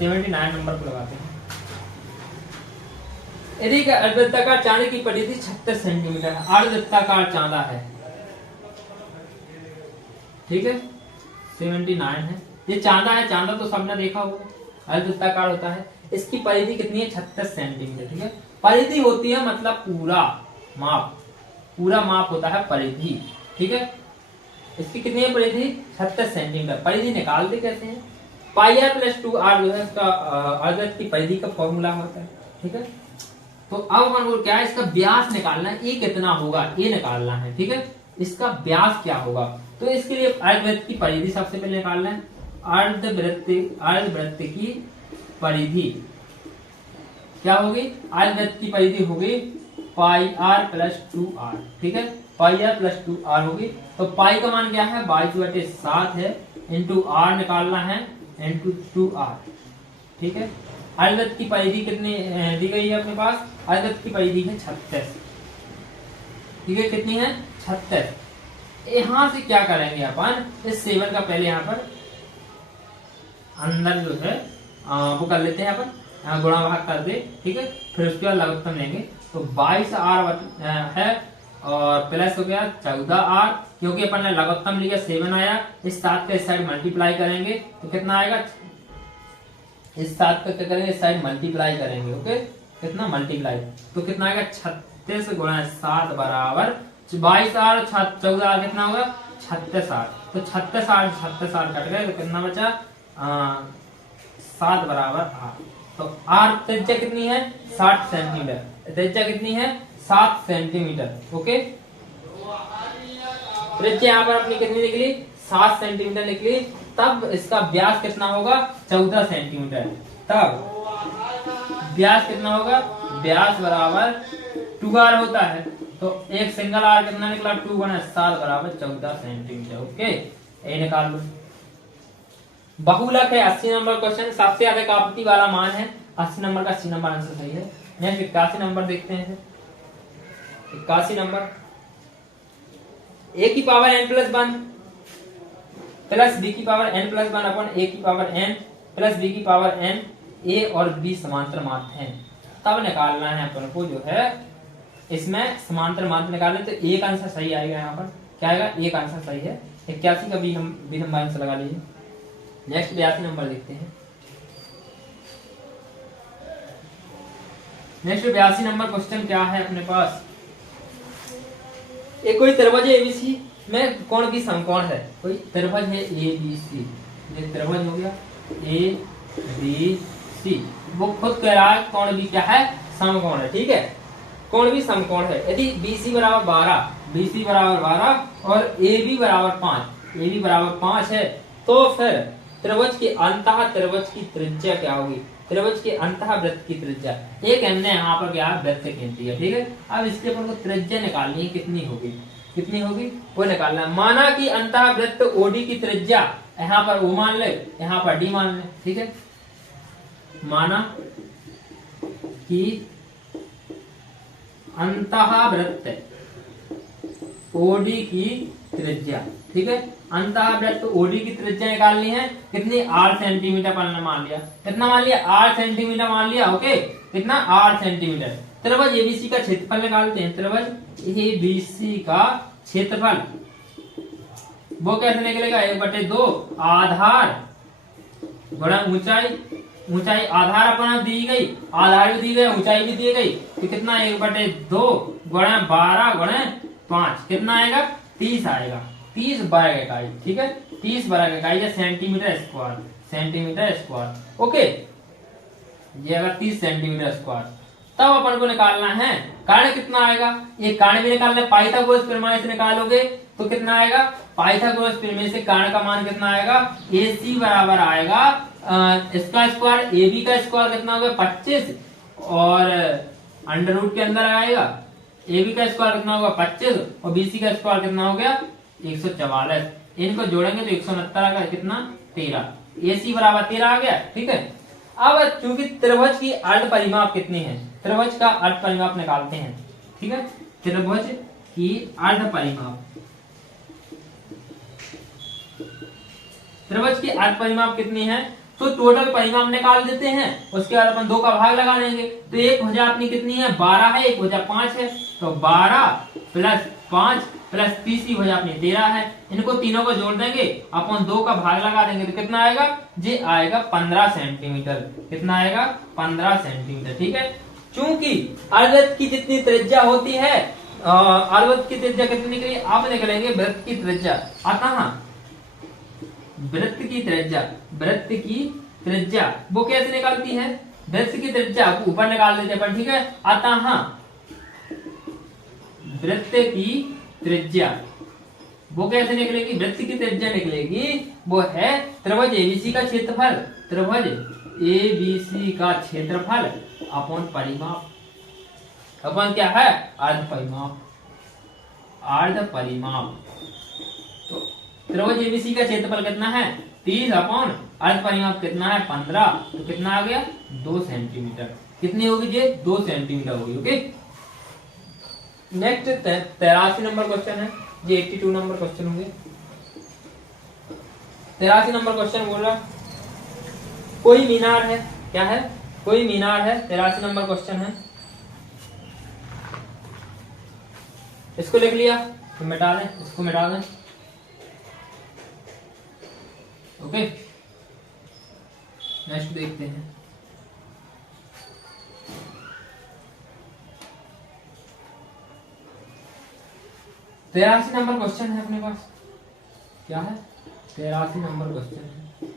79 नंबर को लगाते हैं। यदि अर्धवृत्ताकार चांदे की परिधि 36 सेंटीमीटर, अर्धवृत्ताकार चांदा है। ठीक है, 79 है। ये चांदा है, चांदा तो सबने देखा होगा, अर्धवृत्ताकार होता है। इसकी परिधि कितनी है? 36 सेंटीमीटर। ठीक है, परिधि होती है मतलब पूरा माप होता है परिधि। ठीक है, इसकी कितनी है परिधि? 36 सेंटीमीटर। परिधि निकालते कैसे हैं? πr+2r जो है इसका अर्धवृत्त की परिधि का फॉर्मूला होता है। ठीक है, तो अब अपन को क्या है, इसका व्यास निकालना है। ये कितना होगा ये निकालना है। ठीक है, इसका व्यास क्या होगा, तो इसके लिए अर्धवृत्त की परिधि सबसे पहले निकालना है। अर्धवृत्त की परिधि क्या होगी? अर्धवृत्त की परिधि होगी πr+2r। ठीक है, πr+2r होगी। तो पाई का मान क्या है? 22/7 है, इंटू r निकालना है, इंटू 2r। ठीक है, अर्धवृत्त की परिधि कितनी दी गई है अपने पास? अर्धवृत्त की परिधि है 36। ठीक है, कितनी है? 36। यहां से क्या करेंगे अपन? इस 7 का पहले यहाँ पर अंदर जो है वो कर लेते हैं अपन, गुणा भाग कर दे। ठीक है, फिर उसके बाद लघुत्तम लेंगे। तो 22r है और प्लस हो गया 14r, क्योंकि अपन ने लघुत्तम लिया 7 आया। इस 7 का इस साइड मल्टीप्लाई करेंगे तो कितना आएगा? इस 7 का क्या करेंगे? इस साइड मल्टीप्लाई करेंगे। ओके, कितना मल्टीप्लाई, तो कितना आएगा? 36 गुणा 7 बराबर 22r, 14r कितना होगा? 36r। तो 36r कट गए, तो कितना बचा? 7 बराबर r। तो r त्रिज्या कितनी है? 60 सेंटीमीटर। त्रिज्या कितनी है? 7 सेंटीमीटर। ओके, त्रिज्या यहाँ पर अपनी कितनी निकली? 7 सेंटीमीटर निकली। तब इसका व्यास कितना होगा? 14 सेंटीमीटर। तब व्यास कितना होगा? व्यास बराबर 2r होता है। तो एक सिंगल r कितना निकला? 2 गुणा 7 बराबर 14 सेंटीमीटर। ओके, ये निकाल लो। बहुलक है 80 नंबर क्वेश्चन, सबसे अधिक आपत्ति वाला मान है 80 नंबर का। 80 नंबर आंसर सही है। नेक्स्ट 81 नंबर देखते हैं। 81 नंबर, a की पावर n+1 प्लस b की पावर n+1 अपन a की पावर n प्लस b की पावर n, a और b समांतर मात्र हैं। तब निकालना है अपन को जो है इसमें समांतर मात्र निकालने, तो एक आंसर सही आएगा। यहाँ पर क्या आएगा? एक आंसर सही है। 81 का बी नंबर आंसर लगा लीजिए। नेक्स्ट 82 नंबर देखते हैं। नेक्स्ट 82 नंबर क्वेश्चन क्या है अपने पास? एक कोई त्रिभुज है एबीसी में कोण की समकोण है। कोई त्रिभुज है एबीसी, ये त्रिभुज हो गया एबीसी, वो खुद कह रहा है कोण भी क्या है? समकोण है। ठीक है, कोण भी समकोण है। यदि बीसी बराबर 12 और AB बराबर 5 है, तो फिर त्रिभुज के अंतः त्रिभुज की त्रिज्या क्या होगी? त्रिभुज के अंतः वृत्त की त्रिज्या, एक हमने यहाँ पर क्या वृत्त गिनती है। ठीक है, अब इसके अपन को त्रिज्या निकालनी है, कितनी होगी वो निकालना है। माना कि अंतः वृत्त ओडी की त्रिज्या यहाँ पर O मान ले, यहाँ पर D मान ले। ठीक है, माना कि अंतः वृत्त ओडी की त्रिज्या। ठीक है, अंतः वृत्त ओडी की त्रिज्या निकालनी है। कितनी? 8 सेंटीमीटर मान लिया। कितना मान लिया? 8 सेंटीमीटर मान लिया। ओके, कितना? 8 सेंटीमीटर। त्रिभुज एबीसी का क्षेत्रफल निकालते हैं। त्रिभुज एबीसी का क्षेत्रफल वो कैसे निकलेगा? 1/2 आधार गुणा ऊंचाई आधार अपना दी गई, आधार भी दी गई, ऊंचाई भी दी गई, तो कितना? 1/2 गुणा 12 गुणा 5 कितना आएगा? 30 आएगा। 30 वर्ग इकाई। ठीक है, 30 वर्ग इकाई या सेंटीमीटर स्क्वायर। ओके, ये अगर 30 सेंटीमीटर स्क्वायर, तब अपन को निकालना है कर्ण कितना आएगा? ये कर्ण भी निकालना है। पाइथागोरस प्रमेय से निकालोगे तो कितना आएगा? पाइथागोरस प्रमेय से कर्ण का मान कितना आएगा? AC बराबर आएगा इसका स्क्वायर, AB का स्क्वायर कितना होगा? 25 और अंडर रूट के अंदर आएगा। AB का स्क्वायर कितना होगा? 25 और BC का स्क्वायर कितना हो गया? 144। इनको जोड़ेंगे तो 169 का कितना? 13। AC बराबर 13 आ गया। ठीक है, अब चूंकि त्रिभुज की अर्ध परिमाप कितनी है, त्रिभुज का अर्ध परिमाप निकालते हैं। ठीक है, त्रिभुज की अर्ध परिमाप, त्रिभुज की अर्ध परिमाप कितनी है, तो टोटल परिमाप निकाल देते हैं, उसके बाद अपन 2 का भाग लगा लेंगे। तो एक भुजा अपनी कितनी है, 12 है, एक भुजा 5 है, तो 12 प्लस 5 प्लस तीसरी भुजा अपनी 13 है। इनको तीनों को जोड़ देंगे, अपन 2 का भाग लगा देंगे, तो कितना आएगा, ये आएगा 15 सेंटीमीटर। कितना आएगा, 15 सेंटीमीटर। ठीक है, चूंकि अर्धवृत्त की जितनी त्रिज्या होती है, अर्धवृत्त की त्रिज्या कितनी निकली, आप निकलेंगे वृत्त की त्रिज्या, अतः वृत्त की त्रिज्या, वृत्त की त्रिज्या वो कैसे निकलती है, वृत्त की त्रिज्या को ऊपर निकाल देते हैं। ठीक है, अतः वृत्त की त्रिज्या वो कैसे निकलेगी, वृत्त की त्रिज्या निकलेगी, वो है त्रिभुज एबीसी का क्षेत्रफल, त्रिभुज एबीसी का क्षेत्रफल अपॉन परिमाप, अपन क्या है, अर्ध परिमाप, अर्ध परिमाप। तो त्रिभुज एबीसी का क्षेत्रफल कितना है, 30 अपॉन अर्ध परिमाप कितना है, 15, तो कितना आ गया, 2 सेंटीमीटर। कितनी होगी ये, 2 सेंटीमीटर होगी। ओके, नेक्स्ट 83 नंबर क्वेश्चन है, ये 82 नंबर क्वेश्चन होंगे। 83 नंबर क्वेश्चन बोल रहा, कोई मीनार है, क्या है, कोई मीनार है, 83 नंबर क्वेश्चन है। इसको लिख लिया तो मिटा दें, इसको मिटा दें। ओके, नेक्स्ट देखते हैं। तेरासी नंबर क्वेश्चन है अपने पास, क्या है, 83 नंबर क्वेश्चन है,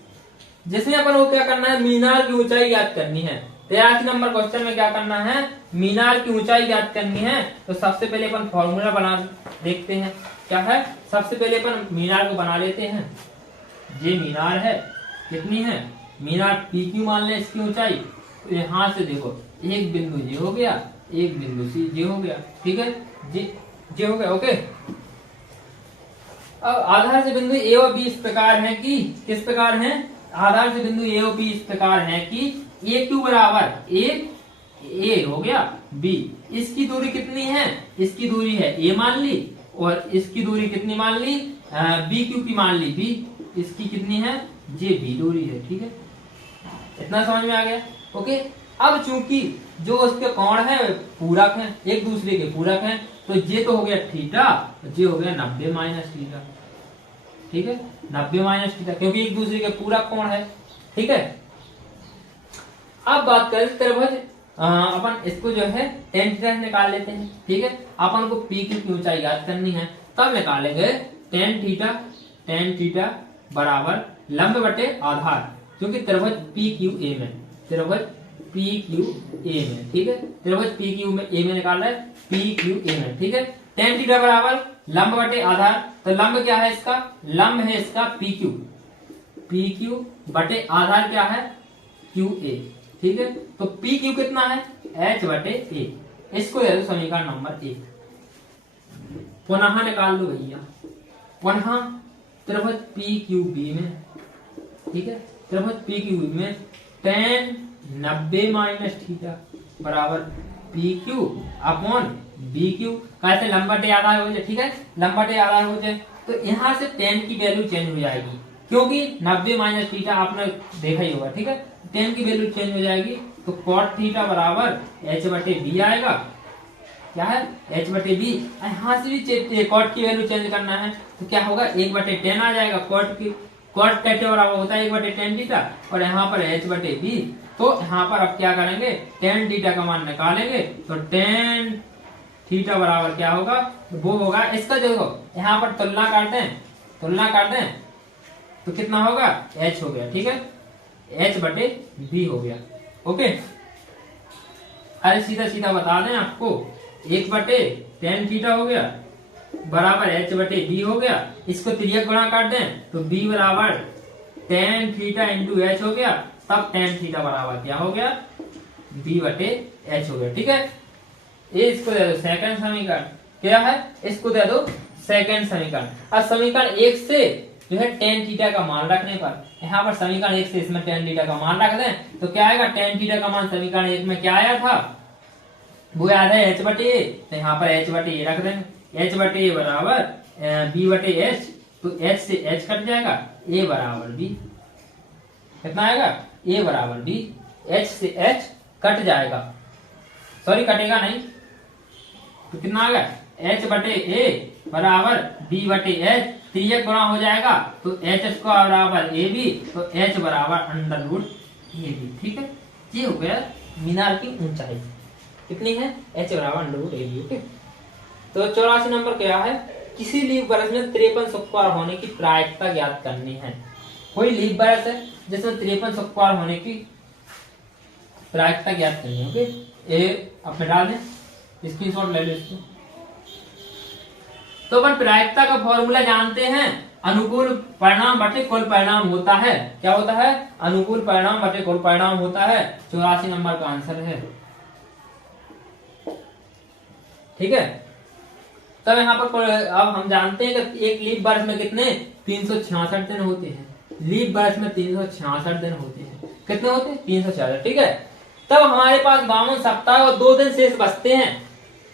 जिसमें अपन को क्या करना है, मीनार की ऊंचाई ज्ञात करनी है। 83 नंबर क्वेश्चन में क्या करना है, मीनार की ऊंचाई ज्ञात करनी है। तो सबसे पहले अपन फॉर्मूला बना देखते हैं, क्या है, सबसे पहले अपन मीनार को बना लेते हैं। ये मीनार है, कितनी है, मीनार PQ मान लें इसकी ऊंचाई। तो यहां से देखो, एक बिंदु ये हो गया, एक बिंदु सी ये हो गया। ठीक है, ये हो गया। ओके, अब आधार से बिंदु A और B इस प्रकार है कि, किस प्रकार है, आधार से बिंदु A और B इस प्रकार है कि AQ बराबर A हो गया B, इसकी दूरी कितनी है, इसकी दूरी है A मान ली, और इसकी दूरी कितनी मान ली, BQ की मान ली B, इसकी कितनी है, ये B दूरी है। ठीक है, इतना समझ में आ गया। ओके, अब चूंकि जो उसके कोण है पूरक है, एक दूसरे के पूरक हैं, तो ये तो हो गया थीटा, ये हो गया 90 माइनस थीटा। ठीक है, 90 माइनस थीटा, क्योंकि एक दूसरे के पूरक कोण है। ठीक है, अब बात करें त्रिभुज, अपन इसको जो है tan थीटा निकाल लेते हैं। ठीक है, अपन को PQ की ऊंचाई ज्ञात करनी है, तब निकालेंगे tan थीटा बराबर लंब बटे आधार, क्योंकि त्रिभुज PQA में, त्रिभुज PQA में। ठीक है, त्रिभुज PQA में निकाल रहे हैं, PQA में। ठीक है, tan थीटा बराबर लंब बटे आधार, तो लंब क्या है इसका, लंब है इसका PQ बटे आधार क्या है, QA। ठीक है, तो PQ कितना है, H बटे A, इसको दे दो समीकरण नंबर 1। पुनः निकाल लो भैया, पुनः त्रिभुज PQB में। ठीक है, त्रिभुज PQB में tan 90 माइनस थीटा बराबर PQ अपॉन BQ, कैसे लंब बटे आधार हो जाए। ठीक है, लंब बटे आधार हो जाए, तो यहाँ से tan की वैल्यू चेंज हो जाएगी, क्योंकि 90 माइनस थीटा आपने देखा ही होगा। ठीक है, tan की वैल्यू चेंज हो जाएगी, तो cot थीटा बराबर H बटे B आएगा, क्या है, H बटे B। यहाँ से भी cot की वैल्यू चेंज करना है, तो क्या होगा, 1 बटे 10 आ जाएगा, cot थीटा बराबर होता है 1 बटे 10 थीटा, और यहाँ पर H बटे B। तो यहाँ पर अब क्या करेंगे, tan थीटा का मान निकालेंगे, तो tan थीटा बराबर क्या होगा, वो होगा इसका, देखो यहाँ पर तुलना कर दें तो कितना होगा, H हो गया। ठीक है, H बटे B हो गया। ओके, अरे सीधा सीधा बता दें आपको, 1 बटे tan थीटा हो गया बराबर H बटे B हो गया, इसको तिर्यक गुणा कर दें तो B बराबर tan थीटा इंटू H हो गया, तब tan थीटा बराबर क्या हो गया, B बटे H हो गया। ठीक है, ये इसको दे दो सेकंड समीकरण, क्या है, इसको दे दो सेकंड समीकरण। अब समीकरण 1 से जो है टेन थीटा का मान रखने पर, यहाँ पर समीकरण 1 से इसमें टेन थीटा का मान रख दें तो क्या आएगा, टेन थीटा का मान समीकरण 1 में क्या आया था, वो याद है h बटे ए, तो यहाँ पर h बटे ए रख देंगे, h बटे ए बराबर b बटे h, तो h से h कट जाएगा, a बराबर b, कितना आएगा, a बराबर b, h से h कट जाएगा, सॉरी कटेगा नहीं, तो कितना आ गया, h बटे a बराबर b बटे h, त्रिज्यक गुणा हो जाएगा तो h स्क्वायर बराबर ए बी, तो h बराबर अंडर रूट ए बी। ठीक है, ये हो गया मीनार की ऊंचाई कितनी है, h बराबर under root A B. Okay, तो 84 नंबर क्या है, किसी लीफ बरस में 53 स्क्वायर होने की प्रायिकता ज्ञात करनी है। कोई लीफ बरस है जिसमें 53 स्क्वायर होने की प्रायिकता ज्ञात करनी है। ओके, ये अपने डाल दें, स्क्रीनशॉट ले लो इसको। तो अपन प्रायिकता का फॉर्मूला जानते हैं, अनुकूल परिणाम बटे कुल परिणाम होता है, क्या होता है, अनुकूल परिणाम बटे कुल परिणाम होता है। 84 नंबर का आंसर है। ठीक है, तब यहाँ पर अब हम जानते हैं कि एक लीप वर्ष में कितने 366 दिन होते हैं, लीप वर्ष में 366 दिन होते हैं, कितने होते हैं 366। ठीक है, तब हमारे पास 52 सप्ताह और 2 दिन शेष बचते हैं।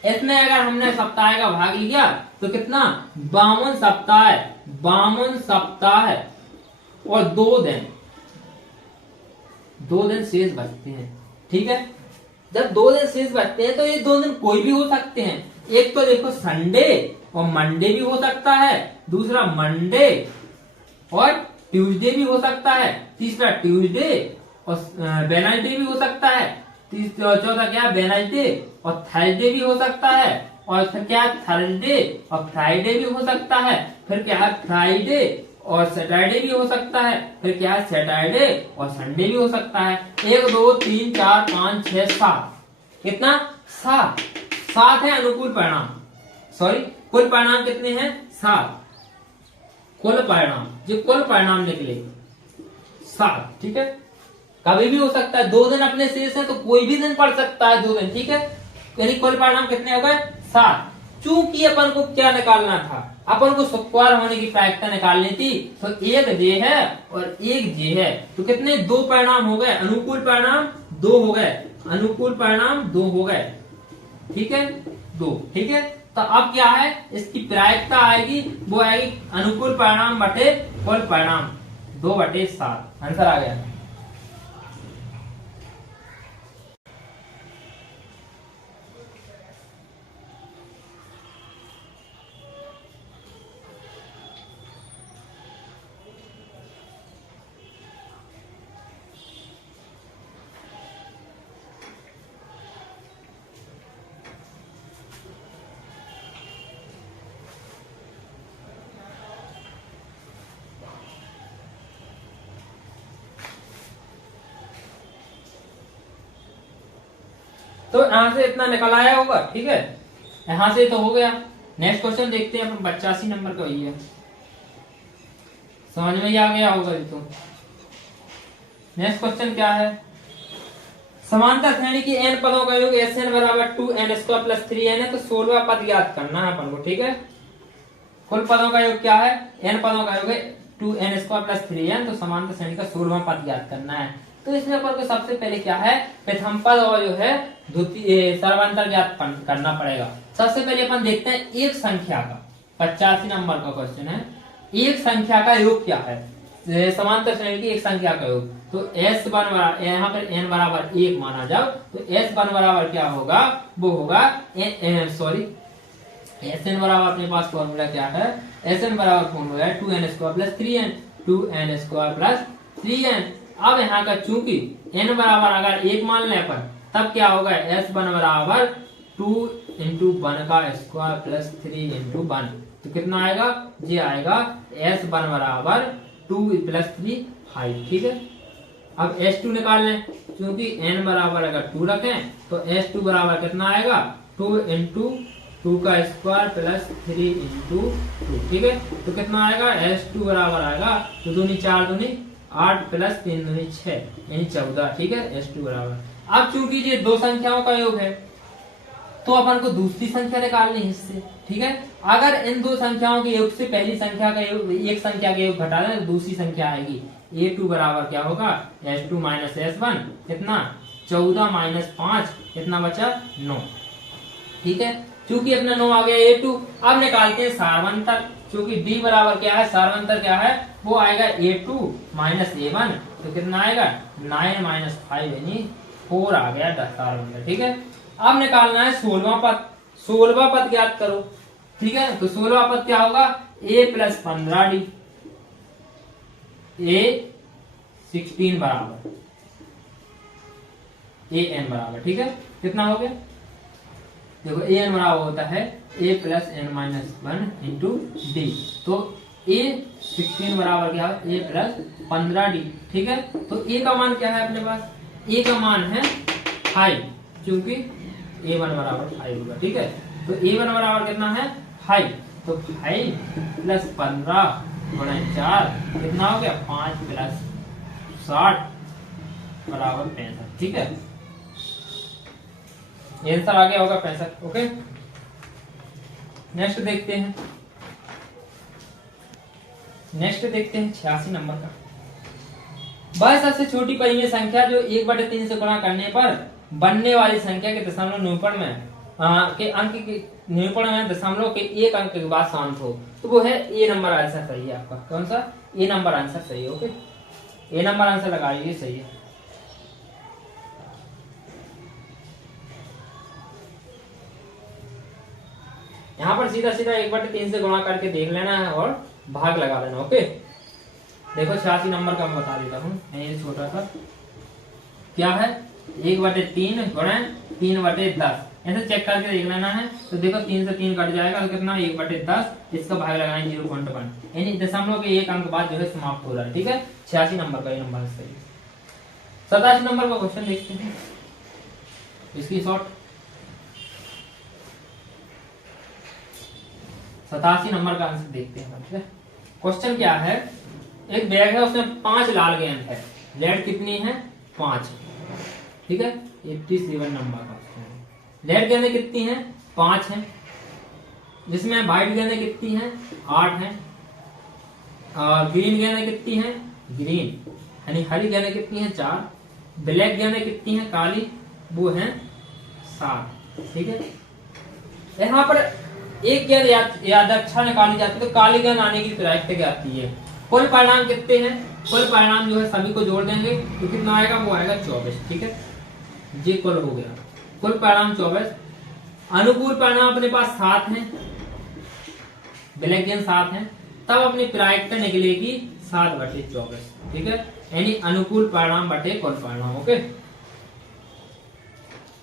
इसमें अगर हमने सप्ताह का भाग लिया तो कितना 52 सप्ताह, 52 सप्ताह और 2 दिन शेष बचते हैं। ठीक है, जब 2 दिन शेष बचते हैं तो ये 2 दिन कोई भी हो सकते हैं। एक तो देखो संडे और मंडे भी हो सकता है, दूसरा मंडे और ट्यूसडे भी हो सकता है, तीसरा ट्यूसडे और वेडनेसडे भी हो सकता है, चौथा क्या वेडनेसडे और थर्सडे भी हो सकता है, और फिर क्या थर्सडे और फ्राइडे भी हो सकता है, फिर क्या है फ्राइडे और सैटरडे भी हो सकता है, फिर क्या है सैटरडे और संडे भी हो सकता है। 1 2 3 4 5 6 7, कितना 7 है अनुकूल परिणाम, सॉरी कुल परिणाम कितने हैं 7, कुल परिणाम जो कुल परिणाम निकले 7। ठीक है, कभी भी हो सकता है, 2 दिन अपने शेष है तो कोई भी दिन पढ़ सकता है 2 दिन। ठीक है, यानी कुल परिणाम कितने हो गए 7। चूंकि अपन को क्या निकालना था, अपन को स्क्वायर होने की प्रायिकता निकालनी थी, तो एक जे है और एक जे है, तो कितने 2 परिणाम हो गए, अनुकूल परिणाम 2 हो गए, अनुकूल परिणाम 2 हो गए। ठीक है 2। ठीक है, तो अब क्या है, इसकी प्रायिकता आएगी, वो आएगी अनुकूल परिणाम बटे कुल परिणाम 2/7। आंसर आ गया। तो यहां से इतना निकल आया होगा। ठीक है, यहां से तो हो गया। नेक्स्ट क्वेश्चन देखते हैं अपन, 85 नंबर का वही है, समझ में ही आ गया होगा ये तो। नेक्स्ट क्वेश्चन क्या है, समांतर श्रेणी की n पदों का योग Sn बराबर 2n स्क्वायर प्लस 3n है, तो 16वां पद याद करना है अपन को। ठीक है, कुल पदों का योग क्या है, n पदों का योग है 2n स्क्वायर प्लस 3n, तो समांतर श्रेणी का 16वां पद याद करना है। तो इसमें अपन को सबसे पहले क्या है, प्रथम पद और जो है द्वितीय सर्वांतर ज्ञात करना पड़ेगा। सबसे पहले अपन देखते हैं एक संख्या का, 85 नंबर का क्वेश्चन है, एक संख्या का योग क्या है, समांतर श्रेणी की एक संख्या का योग। तो S1 बराबर, यहाँ पर n बराबर 1 माना जाओ, तो S1 बराबर क्या होगा, वो होगा सॉरी Sn बराबर अपने पास फॉर्मूला क्या है, Sn बराबर फॉर्मूला है 2n square plus 3n, 2n square plus 3n। अब यहाँ का चूंकि n बराबर अगर 1 मान ले अपन, तब क्या होगा, S1 बराबर 2 इंटू 1 का स्क्वायर प्लस 3 इंटू 1, तो कितना आएगा, ये आएगा S1 बराबर 2 प्लस 3 5। ठीक है, अब S2 निकाल लें, क्योंकि n बराबर अगर 2 रखें तो S2 बराबर कितना आएगा, 2 इंटू 2 का स्क्वायर प्लस 3 इंटू 2। ठीक है, तो कितना आएगा, S2 बराबर आएगा 2 दूनी 4 दूनी 8 प्लस 3 दूनी 6 यानी 14। ठीक है, S2 बराबर। अब चूंकि ये दो संख्याओं का योग है, तो अपन को दूसरी संख्या निकालनी है इससे। ठीक है, अगर इन दो संख्याओं के योग से पहली संख्या का योग, एक संख्या के योग घटा दें तो दूसरी संख्या आएगी। a2 बराबर क्या होगा, s2 माइनस s1 कितना 14 माइनस 5 कितना बचा 9। ठीक है, चूंकि अपना 9 आ गया a2। अब निकालते हैं सारवंतर, क्योंकि d बराबर क्या है, सारवंतर क्या है, वो आएगा a2 माइनस a1 तो कितना आएगा 9 माइनस 5 यानी 4 आ गया सारवंतर। ठीक है, अब निकालना है 16वां पद। 16वां पद ज्ञात करो। ठीक है, तो 16वां पद क्या होगा, a प्लस 15d a 16 बराबर a n बराबर। ठीक है, कितना हो गया, देखो a n बराबर होता है a plus n minus 1 into D. तो a 16 बराबर क्या है, a प्लस 15d। ठीक है, तो a का मान क्या है अपने पास, a का मान है 5, क्योंकि a1 बराबर 5 होगा। ठीक है, तो a1 बराबर कितना है 5, तो 5 प्लस 15 गुणा 4 कितना हो गया 5 प्लस 60 बराबर 65। ठीक है, आंसर आ गया होगा 65। ओके, नेक्स्ट देखते हैं 86 नंबर का। वह सबसे छोटी परिमेय संख्या जो 1/3 से गुणा करने पर बनने वाली संख्या के दशमलव निरूपण में के अंक के निरूपण में दशमलव के एक अंक के बाद शांत हो, तो वो है ए नंबर आंसर सही है आपका। कौन सा, ए नंबर आंसर सही है। ओके, ए नंबर आंसर लगा लीजिए, सही है। यहाँ पर सीधा सीधा 1/3 से गुणा करके देख लेना है और भाग लगा लेना। ओके, देखो 86 नंबर का मैं बता देता हूँ, ये छोटा सा क्या है, 1/3 गुणा 3/10 ऐसे चेक करके देख लेना है। तो देखो 3 से 3 कट जाएगा तो कितना 1/10, इसका भाग लगाएंगे 0.1 यानी दशमलव के एक अंक बाद जो है समाप्त हो रहा है। ठीक है, 86 नंबर का ये नंबर सही है। 87 नंबर का क्वेश्चन देखते हैं, इसकी शॉर्ट 87 नंबर का आंसर देखते हैं। ठीक है, क्वेश्चन क्या है, एक बैग है उसमें 5 लाल गेंद है, लेड कितनी है 5। ठीक है, 87 नंबर का क्वेश्चन है। रेड गेंदें कितनी हैं 5 हैं, जिसमें व्हाइट गेंदें कितनी हैं 8 हैं, और ग्रीन गेंदें कितनी हैं ग्रीन यानी हरी गेंदें कितनी हैं 4, ब्लैक गेंदें कितनी हैं काली वो हैं 7। ठीक है, यहाँ पर एक गेंद याद अच्छा निकाली जाती है तो काली गेंद आने की प्रायिकता आती है। कुल परिणाम कितने हैं, कुल परिणाम जो है सभी को जोड़ देंगे तो कितना आएगा, वो आएगा 24। ठीक है, ये कुल हो गया, कुल परिणाम 24। अनुकूल परिणाम अपने पास 7 हैं, ब्लैक गेंद 7 हैं, तब अपनी प्रायिकता निकलेगी 7/24। ठीक है, यानी अनुकूल परिणाम बटे कुल परिणाम। ओके,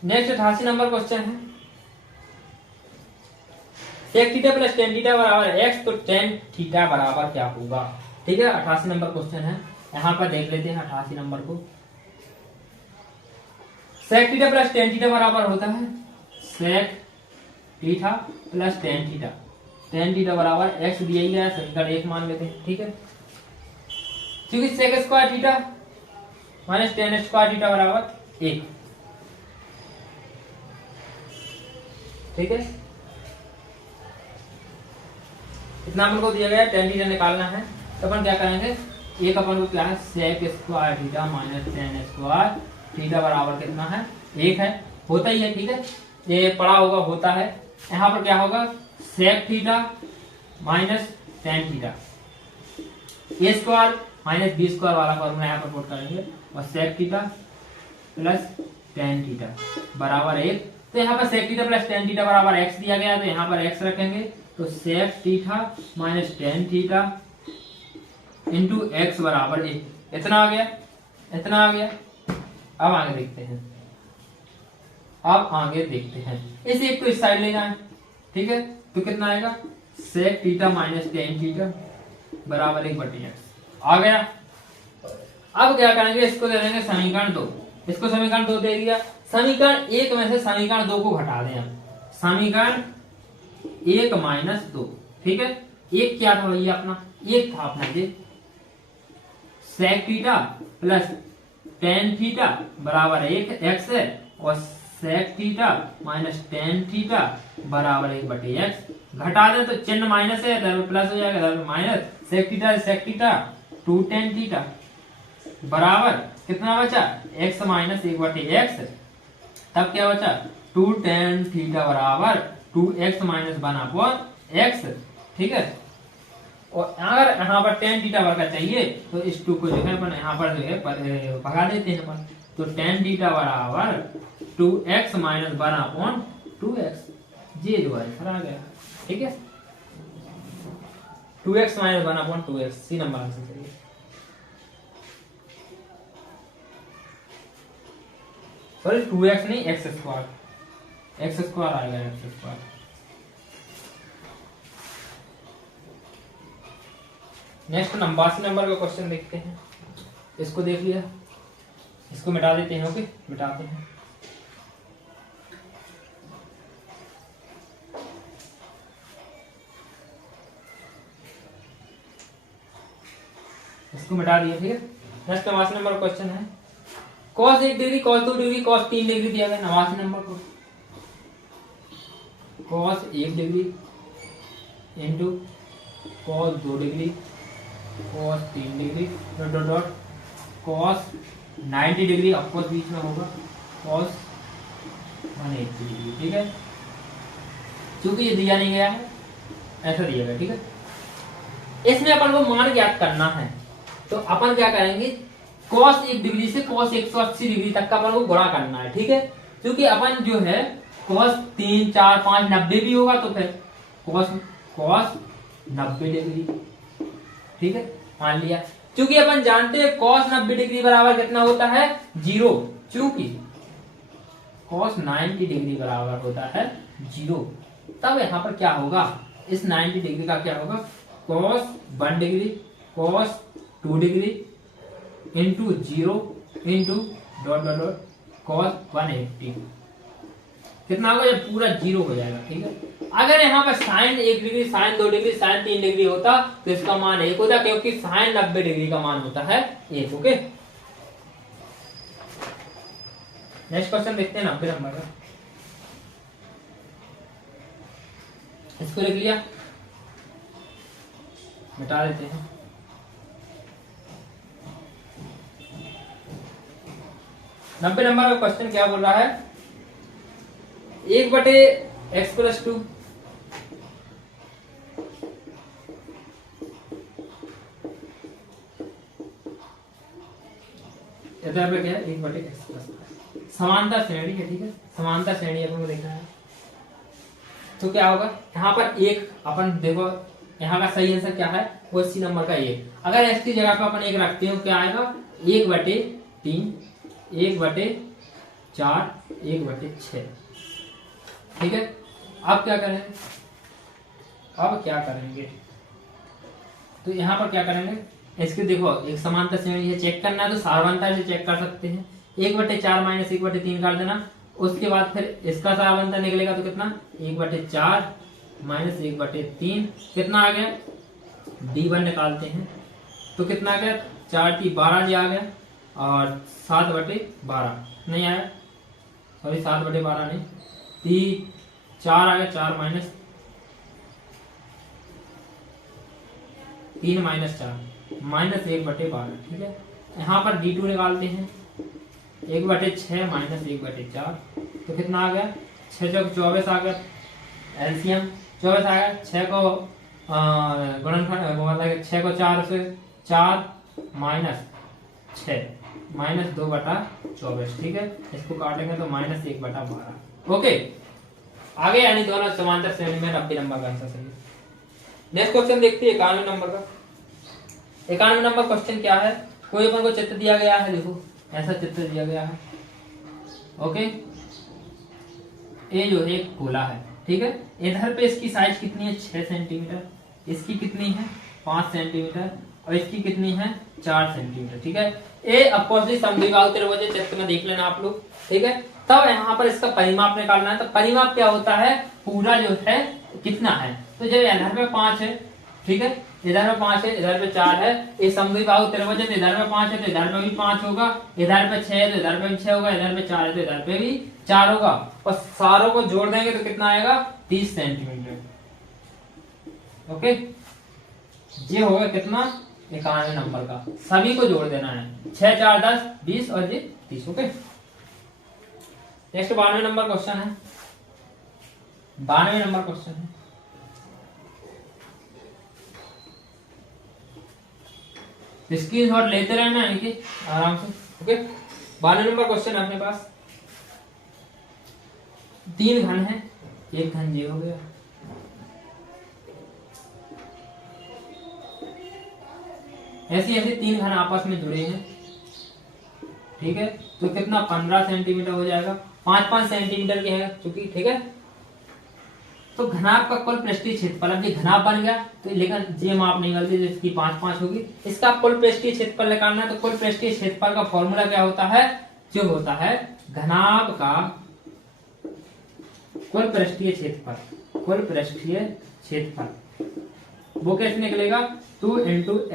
नेक्स्ट 88 नंबर क्वेश्चन है, sec theta plus tan theta बराबर x, तो tan थीटा बराबर क्या होगा। ठीक है, 88 नंबर क्वेश्चन है, यहाँ पर देख लेते हैं 88 नंबर को। sec theta plus tan theta बराबर होता है sec theta plus tan theta. tan theta बराबर x दिया ही है, समीकरण 1 मान लेते हैं। ठीक है, क्योंकि sec square theta minus tan square theta बराबर 1। ठीक है, इतना अपन को दिया गया है, tan थीटा निकालना है तो अपन क्या करेंगे, एक अपन को क्या है sec square theta minus tan square theta बराबर कितना है 1 है, होता ही है। ठीक है, ये पढ़ा होगा, होता है। यहाँ पर क्या होगा sec theta minus tan theta, a square minus b square वाला फॉर्मूला यहाँ पर पुट करेंगे, और sec theta plus tan theta बराबर 1। तो यहाँ पर sec theta plus tan theta बराबर x दिया गया, तो यहाँ पर x रखेंगे, तो sec theta minus tan theta into x बराबर 1। इतना आ गया, इतना आ गया। अब आगे देखते हैं, अब आगे देखते हैं, इस एक को इस साइड ले जाएं। ठीक है, तो कितना आएगा sec theta minus tan theta बराबर 1/x आ गया। अब क्या करेंगे, इसको दे देंगे समीकरण 2, इसको समीकरण 2 दे दिया, समीकरण 1 में से समीकरण 2 को घटा दें। समीकरण 1 माइनस 2। ठीक है, एक क्या था भैया अपना, एक था अपना ये sec theta plus tan theta बराबर 1 x है, और sec theta minus tan theta बराबर 1/x। घटा दें तो चिन्ह माइनस है, इधर प्लस हो जाएगा, इधर minus. sec theta 2 tan theta बराबर कितना बचा, x माइनस 1/x। तब क्या बचा, 2 tan थीटा बराबर 2x माइनस 1/x। ठीक है, और अगर यहाँ पर tan थीटा वर्ग चाहिए तो इस 2 को जो है अपन यहाँ पर जो है भगा देते हैं अपन। तो tan थीटा बराबर 2x माइनस 1/2x, ये जो आंसर आ गया। ठीक है, 2x माइनस 1/2x, सी नंबर आंसर सही है। सॉरी 2x नहीं, x स्क्वायर आएगा, x स्क्वायर। नेक्स्ट 82 नंबर का क्वेश्चन देखते हैं। इसको देख लिया, इसको मिटा देते हैं। ओके, मिटाते हैं। इसको मिटा दिया। ठीक है, नेक्स्ट 82 नंबर क्वेश्चन है, cos 1 degree, cos 2 degree, cos 3 degree दिया गया। 82 नंबर को cos 1 degree into cos 2 degree cos 3 degree dot dot dot cos 90 degree, of course बीच में होगा cos 180 डिग्री। ठीक है, क्योंकि ये दिया नहीं गया है, ऐसा दिया गया। ठीक है, इसमें अपन को मान ज्ञात करना है, तो अपन क्या करेंगे, cos 1 डिग्री से cos 180 डिग्री तक का अपन को गुणा करना है। ठीक है, क्योंकि अपन जो है cos 3 4 5 90 भी होगा तो फिर cos 90 डिग्री। ठीक है, मान लिया। क्योंकि अपन जानते हैं cos 90 डिग्री बराबर कितना होता है, 0। क्योंकि cos 90 डिग्री बराबर होता है 0। तब यहाँ पर क्या होगा, इस 90 डिग्री का क्या होगा, cos 1 degree cos 2 degree into 0 into dot dot dot cos 180 कितना होगा, जब पूरा 0 हो जाएगा। ठीक है, अगर यहाँ पर sin 1 degree sin 2 degree sin 3 degree होता तो इसका मान 1 होता, क्योंकि sin 90 डिग्री का मान होता है 1। ओके, नेक्स्ट क्वेश्चन देखते हैं 90 नंबर का। इसको लिख लिया, मिटा देते हैं। नब्बे नंबर का क्वेश्चन क्या बोल रहा है, 1/x + 2 इधर पे क्या है, 1/x + समांतर श्रेणी है। ठीक है, समांतर श्रेणी अपन को देखना है, तो क्या होगा, यहाँ पर एक अपन देखो, यहाँ का सही आंसर क्या है, वो 80 नंबर का 1। अगर x की जगह पे अपन 1 रखते हो, क्या आएगा, 1/3 1/4 1/6। ठीक है, अब क्या करें, अब क्या करेंगे, तो यहाँ पर क्या करेंगे, इसके देखो एक समांतर श्रेणी है, चेक करना है तो सारवंता से चेक कर सकते हैं। 1/4 माइनस 1/3 कर देना, उसके बाद फिर इसका सारवंता निकलेगा तो कितना, 1/4 माइनस 1/3 कितना आ गया, D1 निकालते हैं तो कितना आ गया, 4 × 12 जी आ गया, और 7/12 नहीं आया, सॉरी 7/12 नहीं, 4 आ गया, 4 माइनस 3 माइनस 4 माइनस 1/12। ठीक है, यहाँ पर D2 निकालते हैं, 1/6 माइनस 1/4 तो कितना आ गया, 6 × 24 आ गया, एलसीएम 24 आ गया, 6 को गुणनखंड मतलब 6 को 4 से 4 माइनस 6 माइनस 2/24। ठीक है, इसको काटेंगे तो माइनस 1/12। ओके, आगे यानी दोनों समांतर श्रेणी में 90 नंबर का आंसर सही है। नेक्स्ट क्वेश्चन देखते हैं 91 नंबर का। 91 नंबर क्वेश्चन क्या है, कोई अपन को चित्र दिया गया है, देखो ऐसा चित्र दिया गया है। ओके, ये जो है एक गोला है। ठीक है, इधर पे इसकी साइज कितनी है, 6 सेंटीमीटर, इसकी कितनी है 5 सेंटीमीटर, और इसकी कितनी है 4 सेंटीमीटर। ठीक है, ये अपोजिट समद्विबाहु त्रिभुज चित्र में देख लेना आप लोग। ठीक है, तब यहाँ पर इसका परिमाप निकालना है, तो परिमाप क्या होता है, पूरा जो है कितना है, तो जब इधर पे 5 है ठीक है, इधर में 5 है, इधर पे 4 है, ये समद्विबाहु त्रिभुज है, तो इधर में 5 है तो इधर में भी 5 होगा, इधर पे 6 है तो इधर पे भी 6 होगा, इधर पे 4 है तो इधर पे भी 4 होगा, और सारों को जोड़ देंगे तो कितना आएगा 30 सेंटीमीटर। ओके, ये होगा कितना 91 नंबर का, सभी को जोड़ देना है, 6 4 10 20 और ये 30। ओके, नेक्स्ट 92 नंबर क्वेश्चन है, 92 नंबर क्वेश्चन है, स्क्रीनशॉट लेते रहना है कि आराम से। ओके, 92 नंबर क्वेश्चन है अपने पास, 3 घन है, एक घन ये हो गया, ऐसे ऐसे 3 घन आपस में जुड़े हैं, ठीक है, तो कितना 15 सेंटीमीटर हो जाएगा, 5-5 सेंटीमीटर के है चूंकि, ठीक है। तो घनाभ का कुल पृष्ठीय क्षेत्रफल, अब ये घनाभ बन गया तो लेकिन ये माप नहीं गलती, इसकी 5-5 होगी, इसका कुल पृष्ठीय क्षेत्रफल निकालना है, तो कुल पृष्ठीय क्षेत्रफल का फॉर्मूला क्या होता है, जो होता है घनाभ का कुल पृष्ठीय क्षेत्रफल, कुल पृष्ठीय क्षेत्रफल वो कैसे निकलेगा 2 ×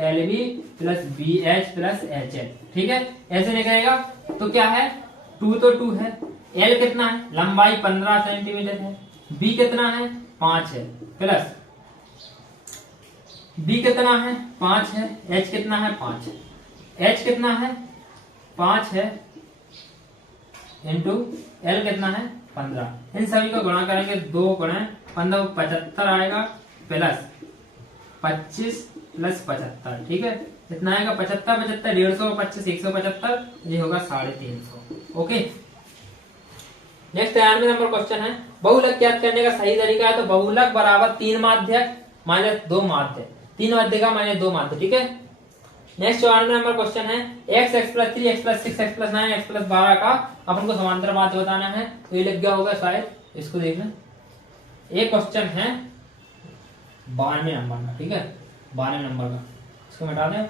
LB + BH + HL, ठीक है, ऐसे निकलेगा। तो क्या है 2 तो 2 है, L कितना है, लंबाई 15 सेंटीमीटर है, B कितना है 5 है, प्लस B कितना है 5 है, H कितना है 5 है, H कितना है 5 है इंटू L कितना है 15, इन सभी को गुणा करेंगे, 2 × 15 75 आएगा, प्लस 25 + 75, ठीक है, कितना आएगा 75 75 150 25 175, ये होगा 350। ओके, नेक्स्ट 93 नंबर क्वेश्चन है, बहुलक ज्ञात करने का सही तरीका है, तो बहुलक बराबर 3 माध्यक माइनस 2 माध्य, 3 माध्य का माइनस 2 माध्य, ठीक है। नेक्स्ट 94 नंबर क्वेश्चन है, x x + 3 x + 6 x + 9 x + 12 का अपन को समांतर माध्य बताना है, तो ये लग गया होगा शायद, इसको देखना, एक क्वेश्चन है 92 नंबर का, ठीक है, 92 नंबर का, इसको मिटा दें,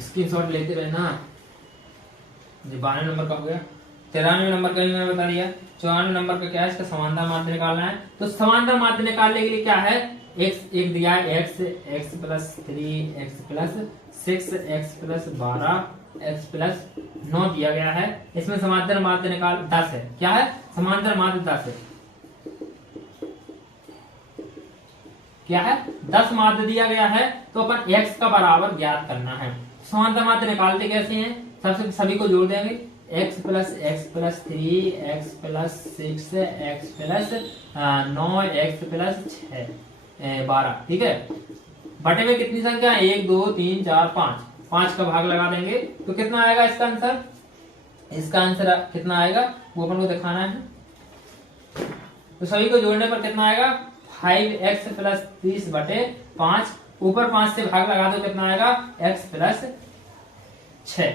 स्क्रीनशॉट लेते रहना, 92 नंबर का हो गया, 93 नंबर का भी मैंने बता दिया, 94 नंबर का क्या है, इसका समांतर माध्य निकालना है, तो समांतर माध्य निकालने के लिए क्या है, x एक दिया है, x + 3 x + 6 x + 12 x + 9 दिया गया है, इसमें समांतर माध्य निकाल 10 है, क्या है समांतर माध्य 10 है, क्या है 10 माध्य दिया गया है, तो अपन x का बराबर ज्ञात करना है। समांतर माध्य निकालते कैसे हैं, सबसे सभी को जोड़ देंगे, x + 3 x + 6 x + 9 x + 6 12, ठीक है, बटे में कितनी संख्या 1 2 3 4 5 का भाग लगा देंगे, तो कितना आएगा इसका आंसर, इसका आंसर कितना आएगा वो अपन को दिखाना है, तो सभी को जोड़ने पर कितना आएगा 5x + 30 बटे 5, ऊपर 5 से भाग लगा दो, कितना आएगा x + 6,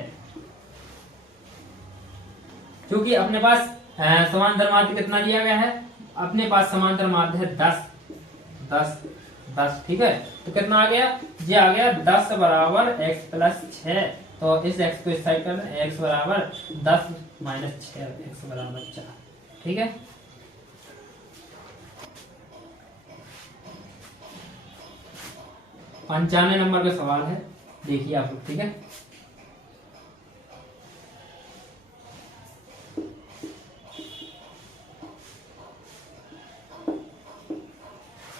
क्योंकि अपने पास समांतर माध्य कितना दिया गया है, अपने पास समांतर माध्य है 10, ठीक है, तो कितना आ गया, ये आ गया 10 बराबर x + 6, तो इस x को इस साइड कर दें, x बराबर 10 - 6 x बराबर 4, ठीक है। पंचानवे नंबर का सवाल है, देखिए आप लोग, ठीक है,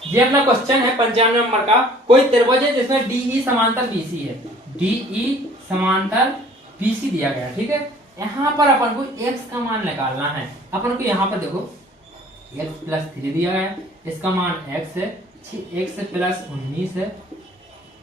ये अपना क्वेश्चन है 95 नंबर का, कोई त्रिभुज है जिसमें DE समांतर BC है, DE समांतर BC दिया गया, ठीक है, यहाँ पर अपन को x का मान निकालना है, अपन को यहाँ पर देखो x + 3 दिया गया है, इसका मान x है, x + 19 है,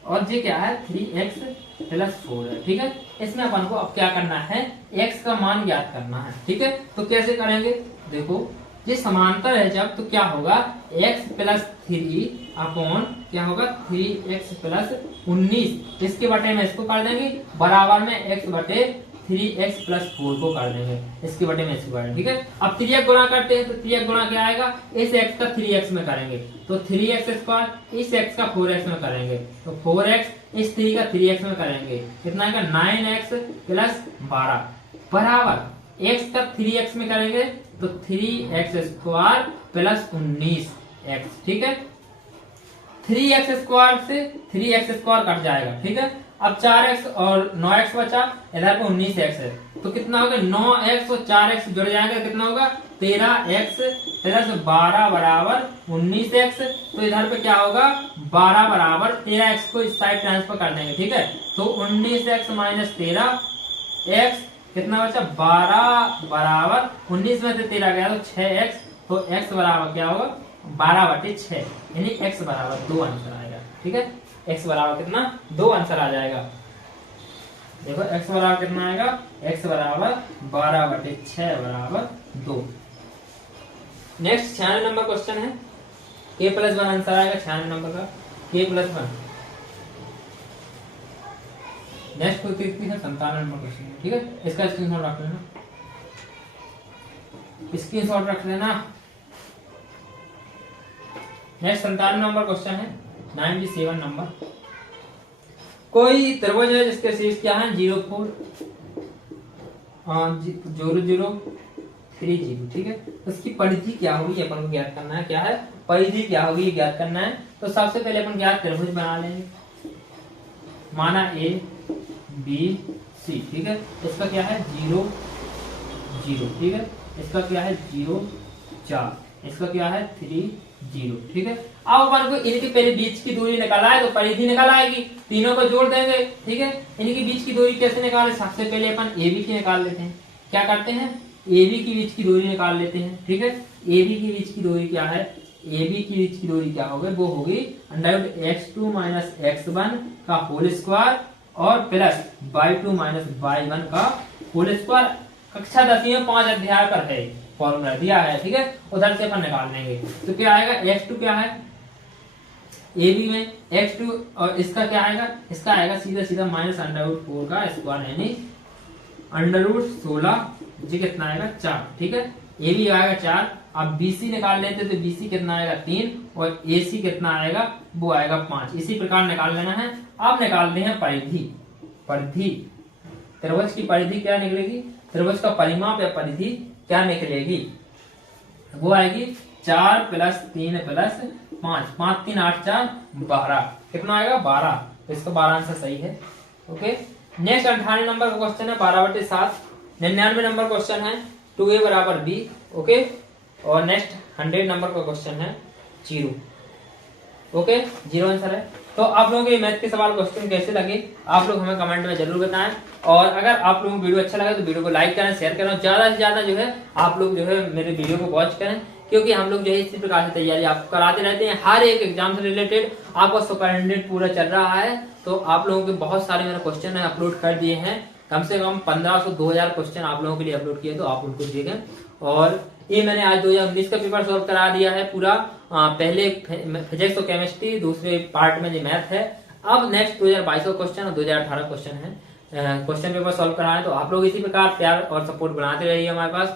और ये क्या है 3x + 4 है, ठीक है, इसमें अपन को अब क्या करना है, x का मान ज्ञात करना है, ठीक है, तो कैसे करेंगे, देखो ये समांतर है जब, तो क्या होगा x + 3 अपॉन क्या होगा 3x + 19, इसके बटे में इसको कर देंगे, बराबर में x बटे 3x + 4 को कर देंगे, इसके बटे में इसको कर देंगे, ठीक है। अब 3x गुणा करते हैं, तो 3x गुणा क्या आएगा, इस x का 3x में करेंगे, तो 3x² इस x का 4x में करेंगे, तो 4x इस 3 का 3x में करेंगे, कितना आएगा 9x + 12 बराबर x का 3x में करेंगे, तो 3x² + 19x, ठीक है, 3x² से 3x² कट जाएगा, ठीक है। अब 4x और 9x बचा, इधर पे 19x है, तो कितना होगा 9x और 4x जुड़ जाएगा, कितना होगा 13x, इधर से 12 बराबर 19x, तो इधर पे क्या होगा 12 बराबर 13x को इस साइड ट्रांसफर कर देंगे, ठीक है। तो 19x माइनस 13x कितना बचा 12 बराबर 19 में से 13 गया तो 6x, तो x बराबर क्या होगा 12/6, यानी x बराबर 2 आंसर आएगा, ठीक है। x बराबर कितना 2 आंसर आ जाएगा। देखो x बराबर कितना आएगा, x बराबर 12/6 बराबर 2। नेक्स्ट 96 नंबर क्वेश्चन है, k+1 आंसर आएगा 96 नंबर का, k+1। नेक्स्ट है 97 नंबर क्वेश्चन, ठीक है। इसका स्क्रीनशॉट रख लेना, स्क्रीनशॉट रख लेना। नेक्स्ट 97 नंबर क्वेश्चन है, 97 नंबर। कोई त्रिभुज है जिसके शीर्ष क्या है 0,4 0,030, ठीक है। उसकी परिधि क्या होगी अपन को ज्ञात करना है, क्या है परिधि क्या होगी ज्ञात करना है। तो सबसे पहले अपन ज्ञात त्रिभुज बना लेंगे, माना A B C, ठीक है। इसका क्या है 0 0, ठीक है। इसका क्या है 0 4, इसका क्या है 3 0, ठीक है। अब अपन को इनके पहले बीच की दूरी निकाला है तो परिधि निकल आएगी, तीनों को जोड़ देंगे, ठीक है। इनके बीच की दूरी कैसे निकाले, सबसे पहले अपन AB की निकाल लेते हैं। क्या करते हैं AB की बीच की दूरी निकाल लेते हैं, ठीक है। AB की बीच की दूरी क्या है, AB की बीच की दूरी क्या होगी, वो होगी √x2 - x1 का होल स्क्वायर और प्लस y2 - y1 का होल स्क्वायर। कक्षा 10वीं में 5 अध्याय पर है, फॉर्मूला दिया है, ठीक है। उधर से अपन निकाल लेंगे। तो क्या आएगा x2 क्या है AB में x2 और इसका क्या आएगा, इसका आएगा सीधा सीधा -√4 का स्क्वायर, यानी √16, जी कितना आएगा 4, ठीक है। AB आएगा 4। अब BC निकाल लेते तो BC कितना आएगा 3 और AC कितना आएगा वो आएगा 5। इसी प्रकार निकाल लेना है। अब निकालते हैं परिधि। परिधि त्रिभुज की परिधि क्या निकलेगी, त्रिभुज का परिमाप या परिधि क्या निकलेगी, वो आएगी 4 + 3 + 5, 5 3 8 4 12, कितना आएगा 12। तो इसका 12 आंसर सही है, ओके। नेक्स्ट 98 नंबर का क्वेश्चन है 12/7। 99 नंबर क्वेश्चन है 2a = b, ओके। और नेक्स्ट 100 नंबर का क्वेश्चन है 0, ओके, 0 आंसर है। तो आप लोगों के मैथ के सवाल क्वेश्चन कैसे लगे आप लोग हमें कमेंट में जरूर बताएं। और अगर आप लोगों को वीडियो अच्छा लगे तो वीडियो को लाइक करें, शेयर करें, ज्यादा से ज्यादा जो है आप लोग जो है मेरे वीडियो को वॉच करें, क्योंकि हम लोग जो है इसी प्रकार से तैयारी आपको कराते रहते हैं। हर एक एग्जाम से रिलेटेड आपका सुपरिटेंडेंट पूरा चल रहा है, तो आप लोगों के बहुत सारे मैंने क्वेश्चन अपलोड कर दिए हैं, कम से कम 1500-2000 क्वेश्चन आप लोगों के लिए अपलोड किए, तो आप उनको देखें। और ये मैंने आज 2019 का पेपर सॉल्व करा दिया है पूरा, पहले फिजिक्स और केमिस्ट्री, दूसरे पार्ट में जो मैथ है। अब नेक्स्ट 2022 का क्वेश्चन और 2018 क्वेश्चन है, क्वेश्चन पेपर सॉल्व कराए। तो आप लोग इसी प्रकार प्यार और सपोर्ट बनाते रहिए हमारे पास।